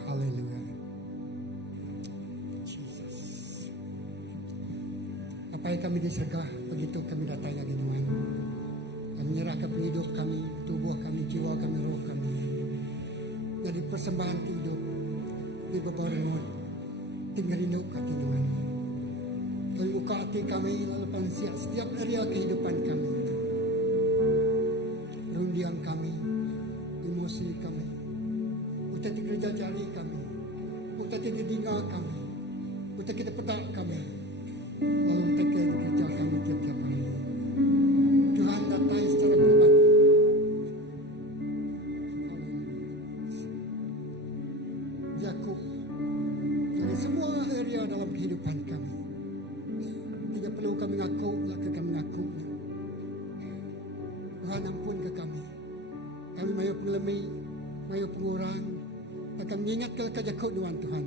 Haleluya. Jesus. Apa yang kami disergah, begitu kami datang lagi Tuhan. Kami menyerahkan hidup kami, tubuh kami, jiwa kami, roh kami. Jadi persembahan hidup di bawah rumah. Tinggal hidup kami Tuhan. Kami buka hati kami, lalu pansiak setiap area kehidupan kami. Rundiang kami, emosi kami. Utati kerja cari kami. Utati didinga kami. Utati kita petak kami. Lalu utati kerja kami tiap-tiap hari. Tuhan datang secara pribadi. Yakub dari semua area dalam kehidupan kami. Tidak perlu kami ngaku, lagi kami ngaku. Tuhan ampun ke kami. Kami mayu pengelemi, mayu pengurang. Akan mengingatkan kejaku Tuhan.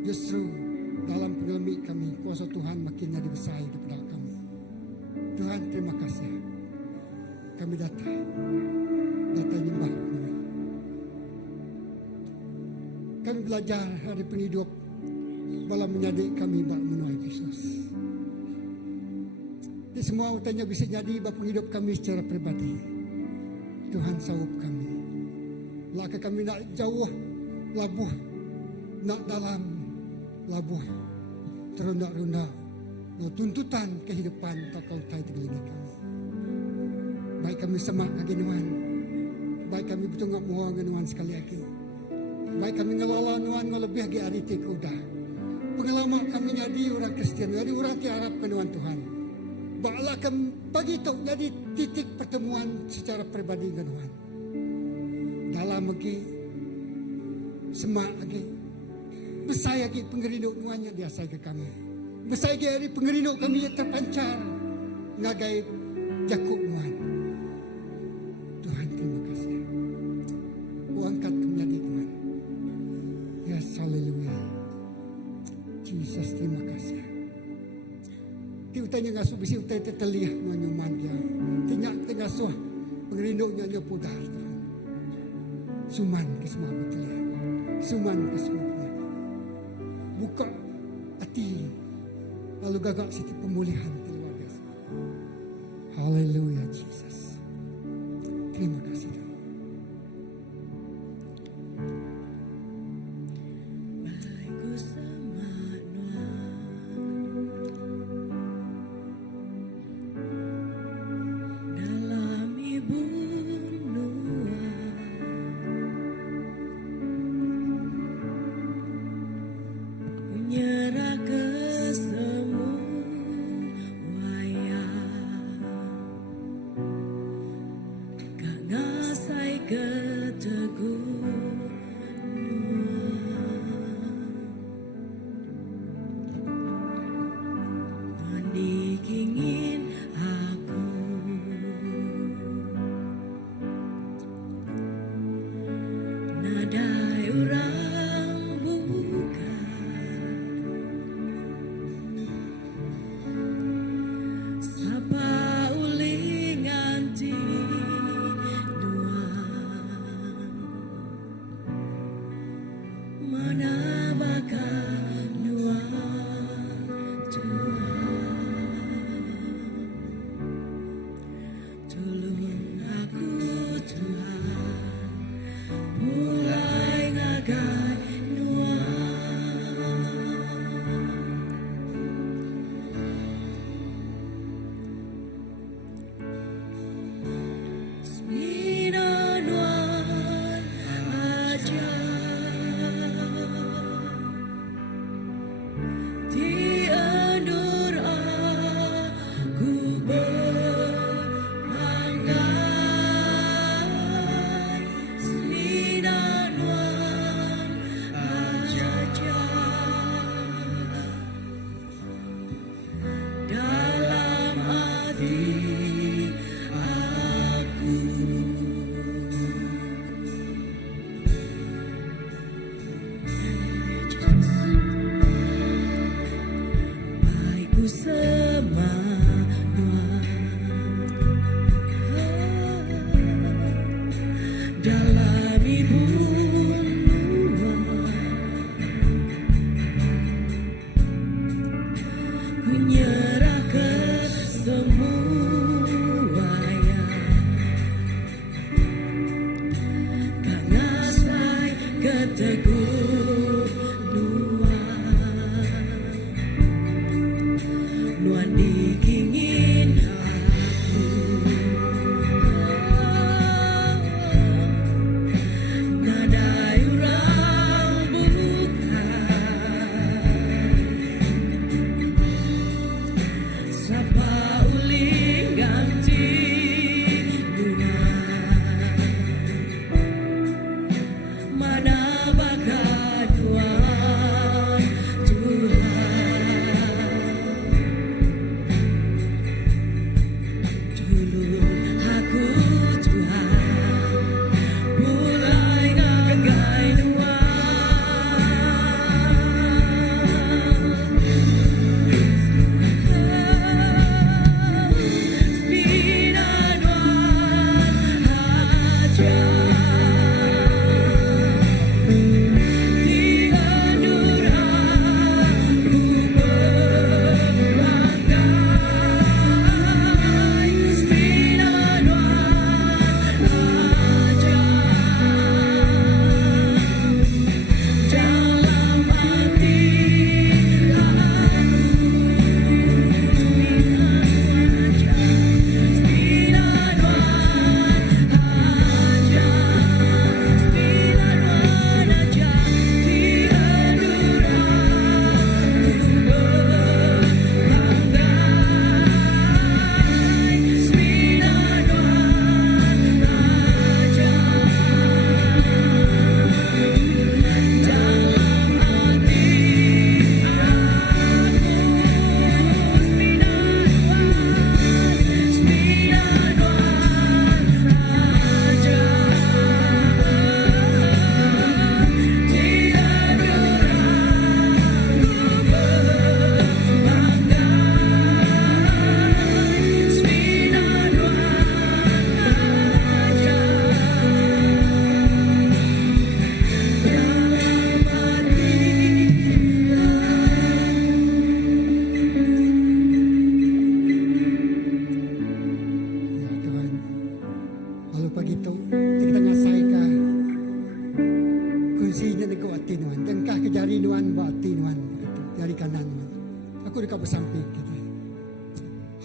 Justru dalam pengelemi kami, kuasa Tuhan makin jadi besar daripada kami. Tuhan terima kasih. Kami datang nyembah Tuhan. Kami belajar hari penghidup dalam menjadi kami bak menuai Yesus. Di semua utanya bisa jadi bak penghidup kami secara pribadi. Tuhan sawup kami. Laka kami nak jauh labuh, nak dalam labuh, terunda-runda, tuntutan kehidupan tak kau tahu tegelingi kami. Baik kami semak lagi Tuhan. Baik kami betul ngak muang Tuhan sekali lagi. Baik kami ngelola Tuhan lebih lagi hari kuda. Pengalaman kami jadi orang Kristen, jadi orang tiarap ke Tuhan. Baklah kami bagi tahu jadi titik pertemuan secara pribadi dengan Tuhan. Dalam lagi semak lagi. Besar lagi pengerinduk Tuhan yang biasa ke kami. Besar lagi hari pengerinduk kami yang terpancar. Ngagai Yakub Tuhan. Tuhan terima kasih. Angkat menjadi Tuhan. Yes, haleluya. Jesus terima kasih. Ti utanya ngasuh bisi utai teteliah menyuman dia. Tinyak tengasuh pengerinduknya dia pudar Tuhan. Suman ke semua betelia. Suman ke semua betelia. Buka hati. Lalu gagak siti pemulihan luar biasa. Haleluya Jesus. Terima kasih Tuhan.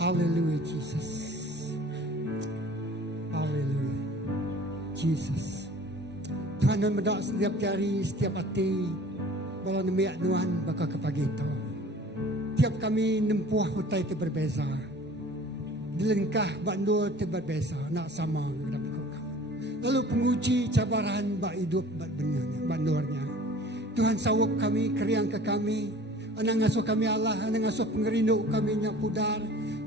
Hallelujah, Jesus. Hallelujah, Jesus. Tuhan dan medak setiap jari, setiap hati, balau nemiak Tuhan bakal kepagi itu. Tiap kami nempuah hutai itu berbeza. Dilengkah bandur itu berbeza, nak sama dalam ikut kau. Lalu penguji cabaran bak hidup bak benarnya, bandurnya. Tuhan sawuk kami, keriang ke kami. Anak ngasuh kami Allah, anak ngasuh pengerinduk kami nyak pudar.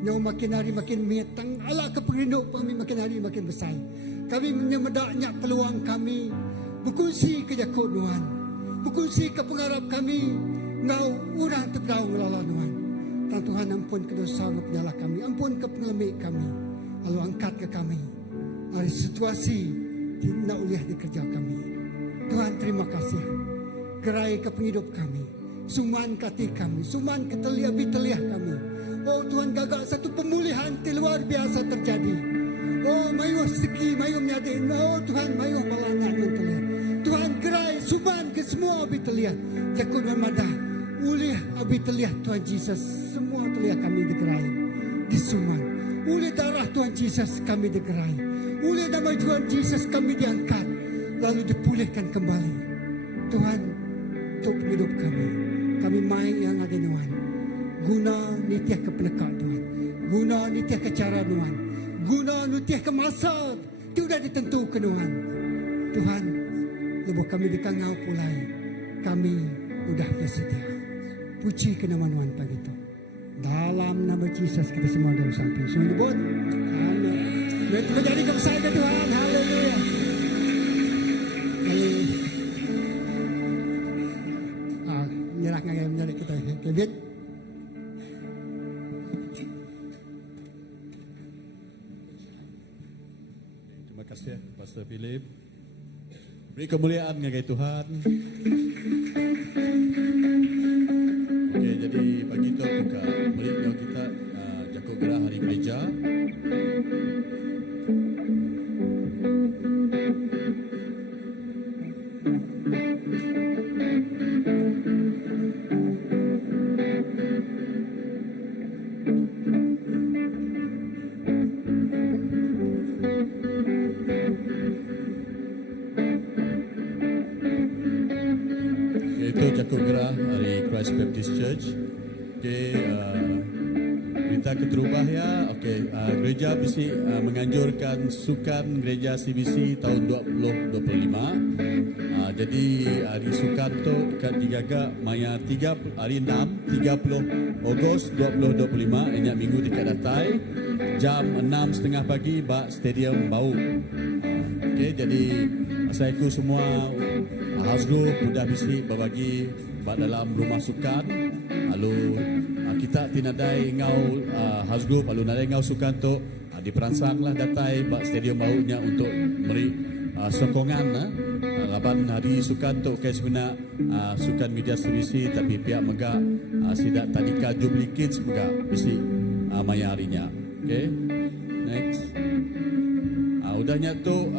Nyak makin hari makin metang. Allah ke pengerinduk kami makin hari makin besar. Kami menyemedak nyak peluang kami. Berkongsi ke jakut Tuhan. Berkongsi ke pengharap kami. Ngau orang terdaung lawan Tuhan. Tuhan ampun ke dosa penyalah kami. Ampun ke pengelemik kami. Lalu angkat ke kami. Ada situasi tidak boleh dikerja kami. Tuhan terima kasih. Gerai ke penghidup kami. Suman kati kami. Suman ke telia kami. Oh Tuhan gagak satu pemulihan luar biasa terjadi. Oh mayuh segi, mayuh menyadin. Oh Tuhan mayuh malangak yang telia. Tuhan gerai suman ke semua abi telia. Jakun memadah. Ulih abi telia Tuhan Yesus. Semua telia kami digerai. Disuman. Ulih darah Tuhan Yesus kami digerai. Ulih nama Tuhan Yesus kami diangkat. Lalu dipulihkan kembali. Tuhan untuk hidup kami. Kami main yang ada Tuhan. Guna nitiah ke penekak Tuhan. Guna nitiah ke cara Tuhan. Guna nitiah ke masa. Tidak ditentukan Tuhan. Tuhan, lebuh kami dikangau pulai. Kami sudah bersedia. Puji ke nama Tuhan pagi itu. Dalam nama Yesus kita semua dalam sampai. Semua nyebut. Amin. Menjadi kebesaran Tuhan. Haleluya. Nyerah ngagai menjadi kita. Kebit. Terima kasih ya, Pastor Philip. Beri kemuliaan ngagai Tuhan. Okey, jadi pagi itu buka beri kita Jakub Gerah Hari Gereja. Itu Jakub Gerah dari Christ Baptist Church. Okey, berita keterubah ya. Okey, gereja BC menganjurkan sukan gereja CBC tahun 2025. Jadi hari sukan tu akan dijaga maya 3 hari 6 30 Ogos 2025 inyak minggu dekat datai jam 6.30 pagi bak Stadium Bau. Okey, jadi saya ikut semua house group sudah bisi berbagi dalam rumah sukan. Lalu kita tinadai ngau house group lalu nadai ngau sukan tu diperangsanglah datai bak Stadium Baunya untuk beri sokongan laban hari sukan tu sebenarnya sukan media CBC tapi pihak mega sidak tadika Jubilee Kids mega bisi maya harinya. Okey, next. Udahnya tu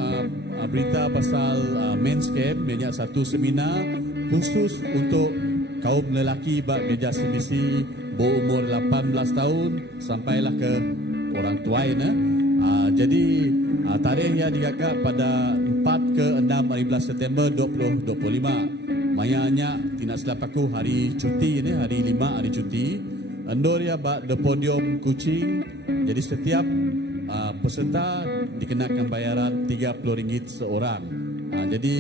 berita pasal men's camp, banyak satu seminar khusus untuk kaum lelaki bak gereja CBC berumur 18 tahun sampailah ke orang tua jadi tarikhnya digagak pada 4 ke 6 September 2025. Mayanya tidak silap aku hari cuti ini, hari 5 hari cuti. Endor ya bak the podium Kuching. Jadi setiap peserta dikenakan bayaran RM30 seorang. Jadi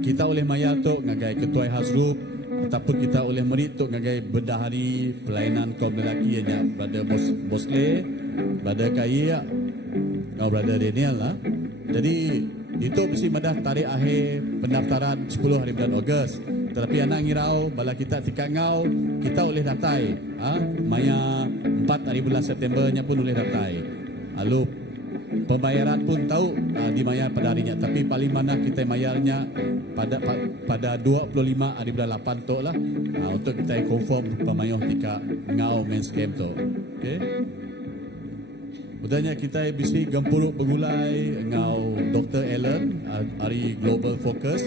kita oleh maya tu ngagai ketua house group ataupun kita oleh merit tu ngagai bendahari pelayanan kaum lelaki yang Brother Bosle, Brother Kaya, Brother Daniel lah. Jadi itu mesti madah tarikh akhir pendaftaran 10 hari bulan Ogos. Tetapi anak ngirau bala kita tikat ngau kita oleh datai maya 4 hari bulan Septembernya pun oleh datai. Lalu pembayaran pun tahu di maya pada harinya, tapi paling mana kita mayarnya pada 25 hari bulan 8 tu lah untuk kita confirm pemayuh tika ngau men's camp tu. Okey. Udahnya kita bisi gempuruk bergulai ngau Dr. Allen hari Global Focus.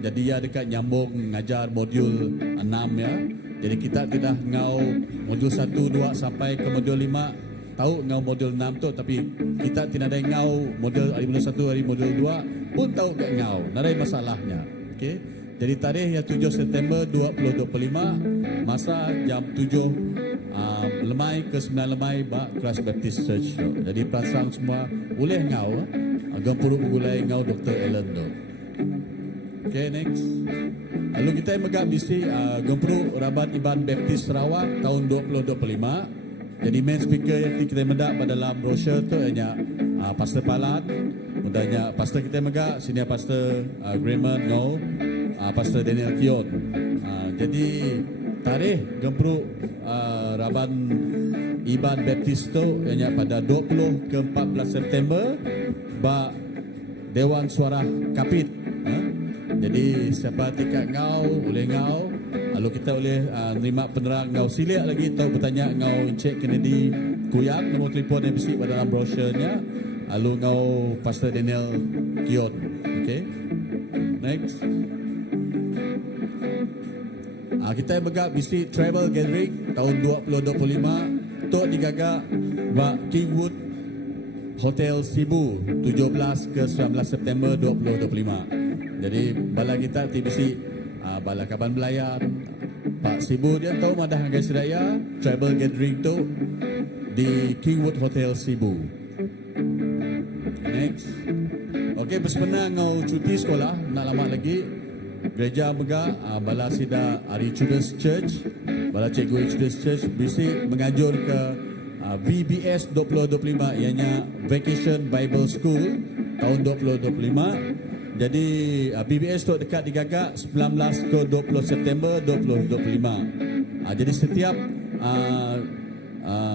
Jadi dia dekat nyambung ngajar modul 6 ya. Jadi kita tidak ngau modul 1, 2 sampai ke modul 5. Tahu ngau modul 6 tu, tapi kita tidak ada ngau modul hari modul 1, hari modul 2 pun tahu tak ngau. Nada masalahnya. Okey. Jadi tarikh yang 7 September 2025 masa jam 7 lemai ke 9 lemai Christ Baptist Church. Jadi pasang semua boleh ngau. Gempuruk gulai ngau Dr. Ellen tu. Okay, next. Lalu kita yang megak bisi Gempuruk Rabat Iban Baptist Sarawak tahun 2025. Jadi main speaker yang kita mendak pada dalam brochure tu hanya Pastor Palan, mudahnya Pastor kita megak, senior Pastor Grayman Ngau, Pastor Daniel Kion. Jadi tarikh Gempuruk Raban Iban Baptist tu hanya pada 20 ke 14 September ba Dewan Suara Kapit. Jadi siapa tikat ngau boleh ngau. Lalu kita boleh nerima penerang ngau silik lagi tahu bertanya ngau Encik Kennedy Kuyang, nombor telefon yang bisi pada dalam brosurnya. Lalu ngau Pastor Daniel Kion. Okay. Next. Kita bergak bisi travel gathering tahun 2025 tok digagak ba Kingwood Hotel Sibu 17 ke 19 September 2025. Jadi bala kita TBC bala Kaban Belayan Pak Sibu dia tahu madah Hagai Sedaya travel gathering tu di Kingwood Hotel Sibu. Next. Okey, bersebenar ngau cuti sekolah nak lama lagi gereja mega bala sida Ari Children's Church, bala cikgu Children's Church bisi menganjur ke VBS 2025 ianya Vacation Bible School tahun 2025. Jadi BBS tu dekat digagak 19 ke 20 September 2025. Jadi setiap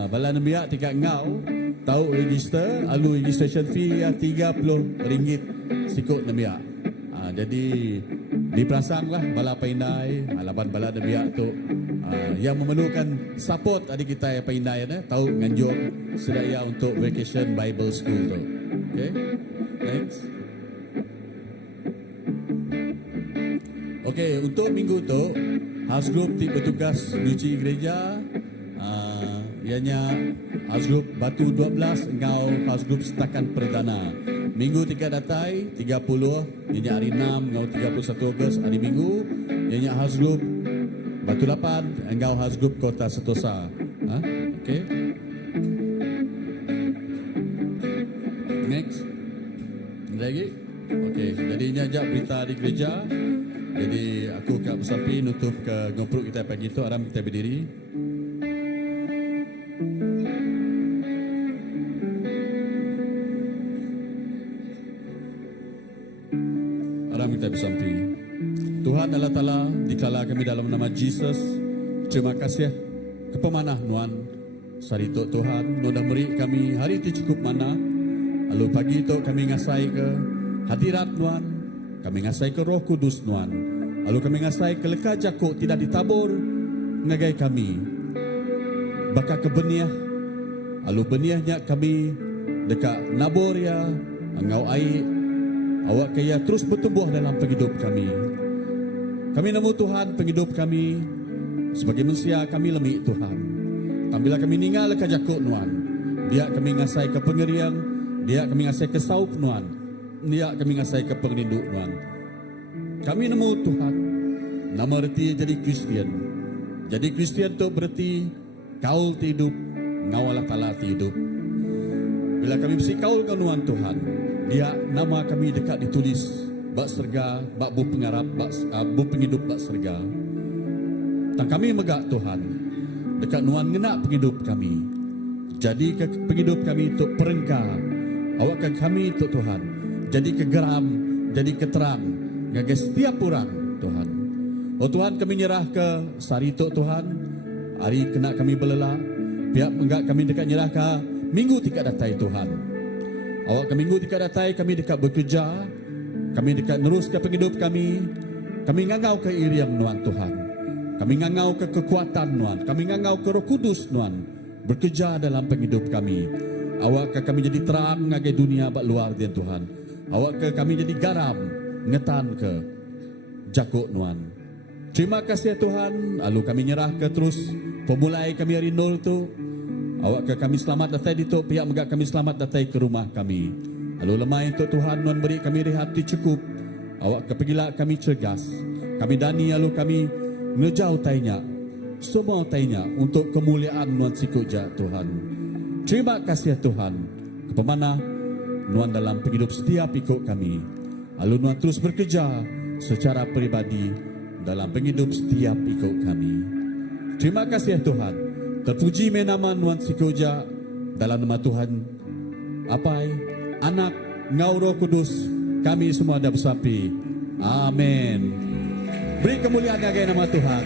bala nembiak tiket ngau tahu register, lalu registration fee RM30 sikut nembiak. Jadi diperasanglah bala paindai, alaban bala nembiak tu yang memerlukan support adik kita yang paindai tahu nganjur sedaya untuk Vacation Bible School tu. Okay, next. Okey, untuk minggu tu house group bertugas nyuci gereja. Ianya house group Batu 12 ngau house group Setakan Perdana. Minggu 3 datai 30 ianya hari 6 ngau 31 Ogos hari Minggu. Ianya house group Batu 8 ngau house group Kota Sentosa. Okey. Next. Lagi? Okey, jadi ini aja berita di gereja. Jadi aku kat bersampi nutup ke Gempuruk kita pagi tu. Aram kita berdiri. Aram kita bersampi. Tuhan Allah Ta'ala dikala kami dalam nama Jesus. Terima kasih kepemanah Nuan. Sarito Tuhan Nuan dah beri kami hari itu cukup mana. Lalu pagi itu kami ngasai ke hadirat Nuan. Kami ngasai ke Roh Kudus Nuan. Lalu kami ngasai ke leka jakuk tidak ditabur ngagai kami. Baka ke beniah. Lalu beniahnya kami dekat nabur ya ngau air. Awak kaya terus bertumbuh dalam penghidup kami. Kami nemu Tuhan penghidup kami. Sebagai manusia kami lemik Tuhan. Bila kami ninggal leka jakuk Nuan. Dia kami ngasai ke pengeriang. Dia kami ngasai ke sauk Nuan. Dia kami ngasai ke penglinduk Tuhan. Kami nemu Tuhan. Nama erti jadi Kristian. Jadi Kristian tu berarti kaul hidup, ngawala Ta'ala hidup. Bila kami mesti kaul kenuan Tuhan, dia nama kami dekat ditulis bak serga, bak bu pengarap, bak bu penghidup bak serga. Tang kami megak Tuhan dekat nuan ngena penghidup kami. Jadi ke penghidup kami tu perengka. Awak ke kami tu Tuhan. Jadi kegeram, jadi keterang bagi setiap orang Tuhan. Oh Tuhan, kami nyerah ke sarito Tuhan. Hari kena kami belelah. Pihak enggak kami dekat nyerah ke minggu tidak datai Tuhan. Awak ke minggu tidak datai kami dekat bekerja. Kami dekat nerus ke penghidup kami. Kami ngangau ke iriam Nuan Tuhan. Kami ngangau ke kekuatan Nuan. Kami ngangau ke Roh Kudus Nuan. Bekerja dalam penghidup kami. Awak ke kami jadi terang ngagai dunia bak luar dia Tuhan. Awak ke kami jadi garam ngetan ke jakuk Nuan. Terima kasih ya Tuhan. Lalu kami nyerah ke terus pemulai kami hari nol tu. Awak ke kami selamat datang di tu, pihak megak kami selamat datang ke rumah kami. Lalu lemah untuk Tuhan Tuhan beri kami rehat cukup. Awak ke pergilah kami cergas. Kami dani lalu kami ngejau tanya. Semua tanya untuk kemuliaan Tuhan sikuja Tuhan. Terima kasih ya Tuhan. Kepemana Tuhan dalam penghidup setiap ikut kami. Lalu Tuhan terus bekerja secara pribadi dalam penghidup setiap ikut kami. Terima kasih ya Tuhan. Terpuji nama Tuhan sikuja dalam nama Tuhan Apai, Anak, Ngau Roh Kudus, kami semua ada bersapi. Amin. Beri kemuliaan bagi nama Tuhan.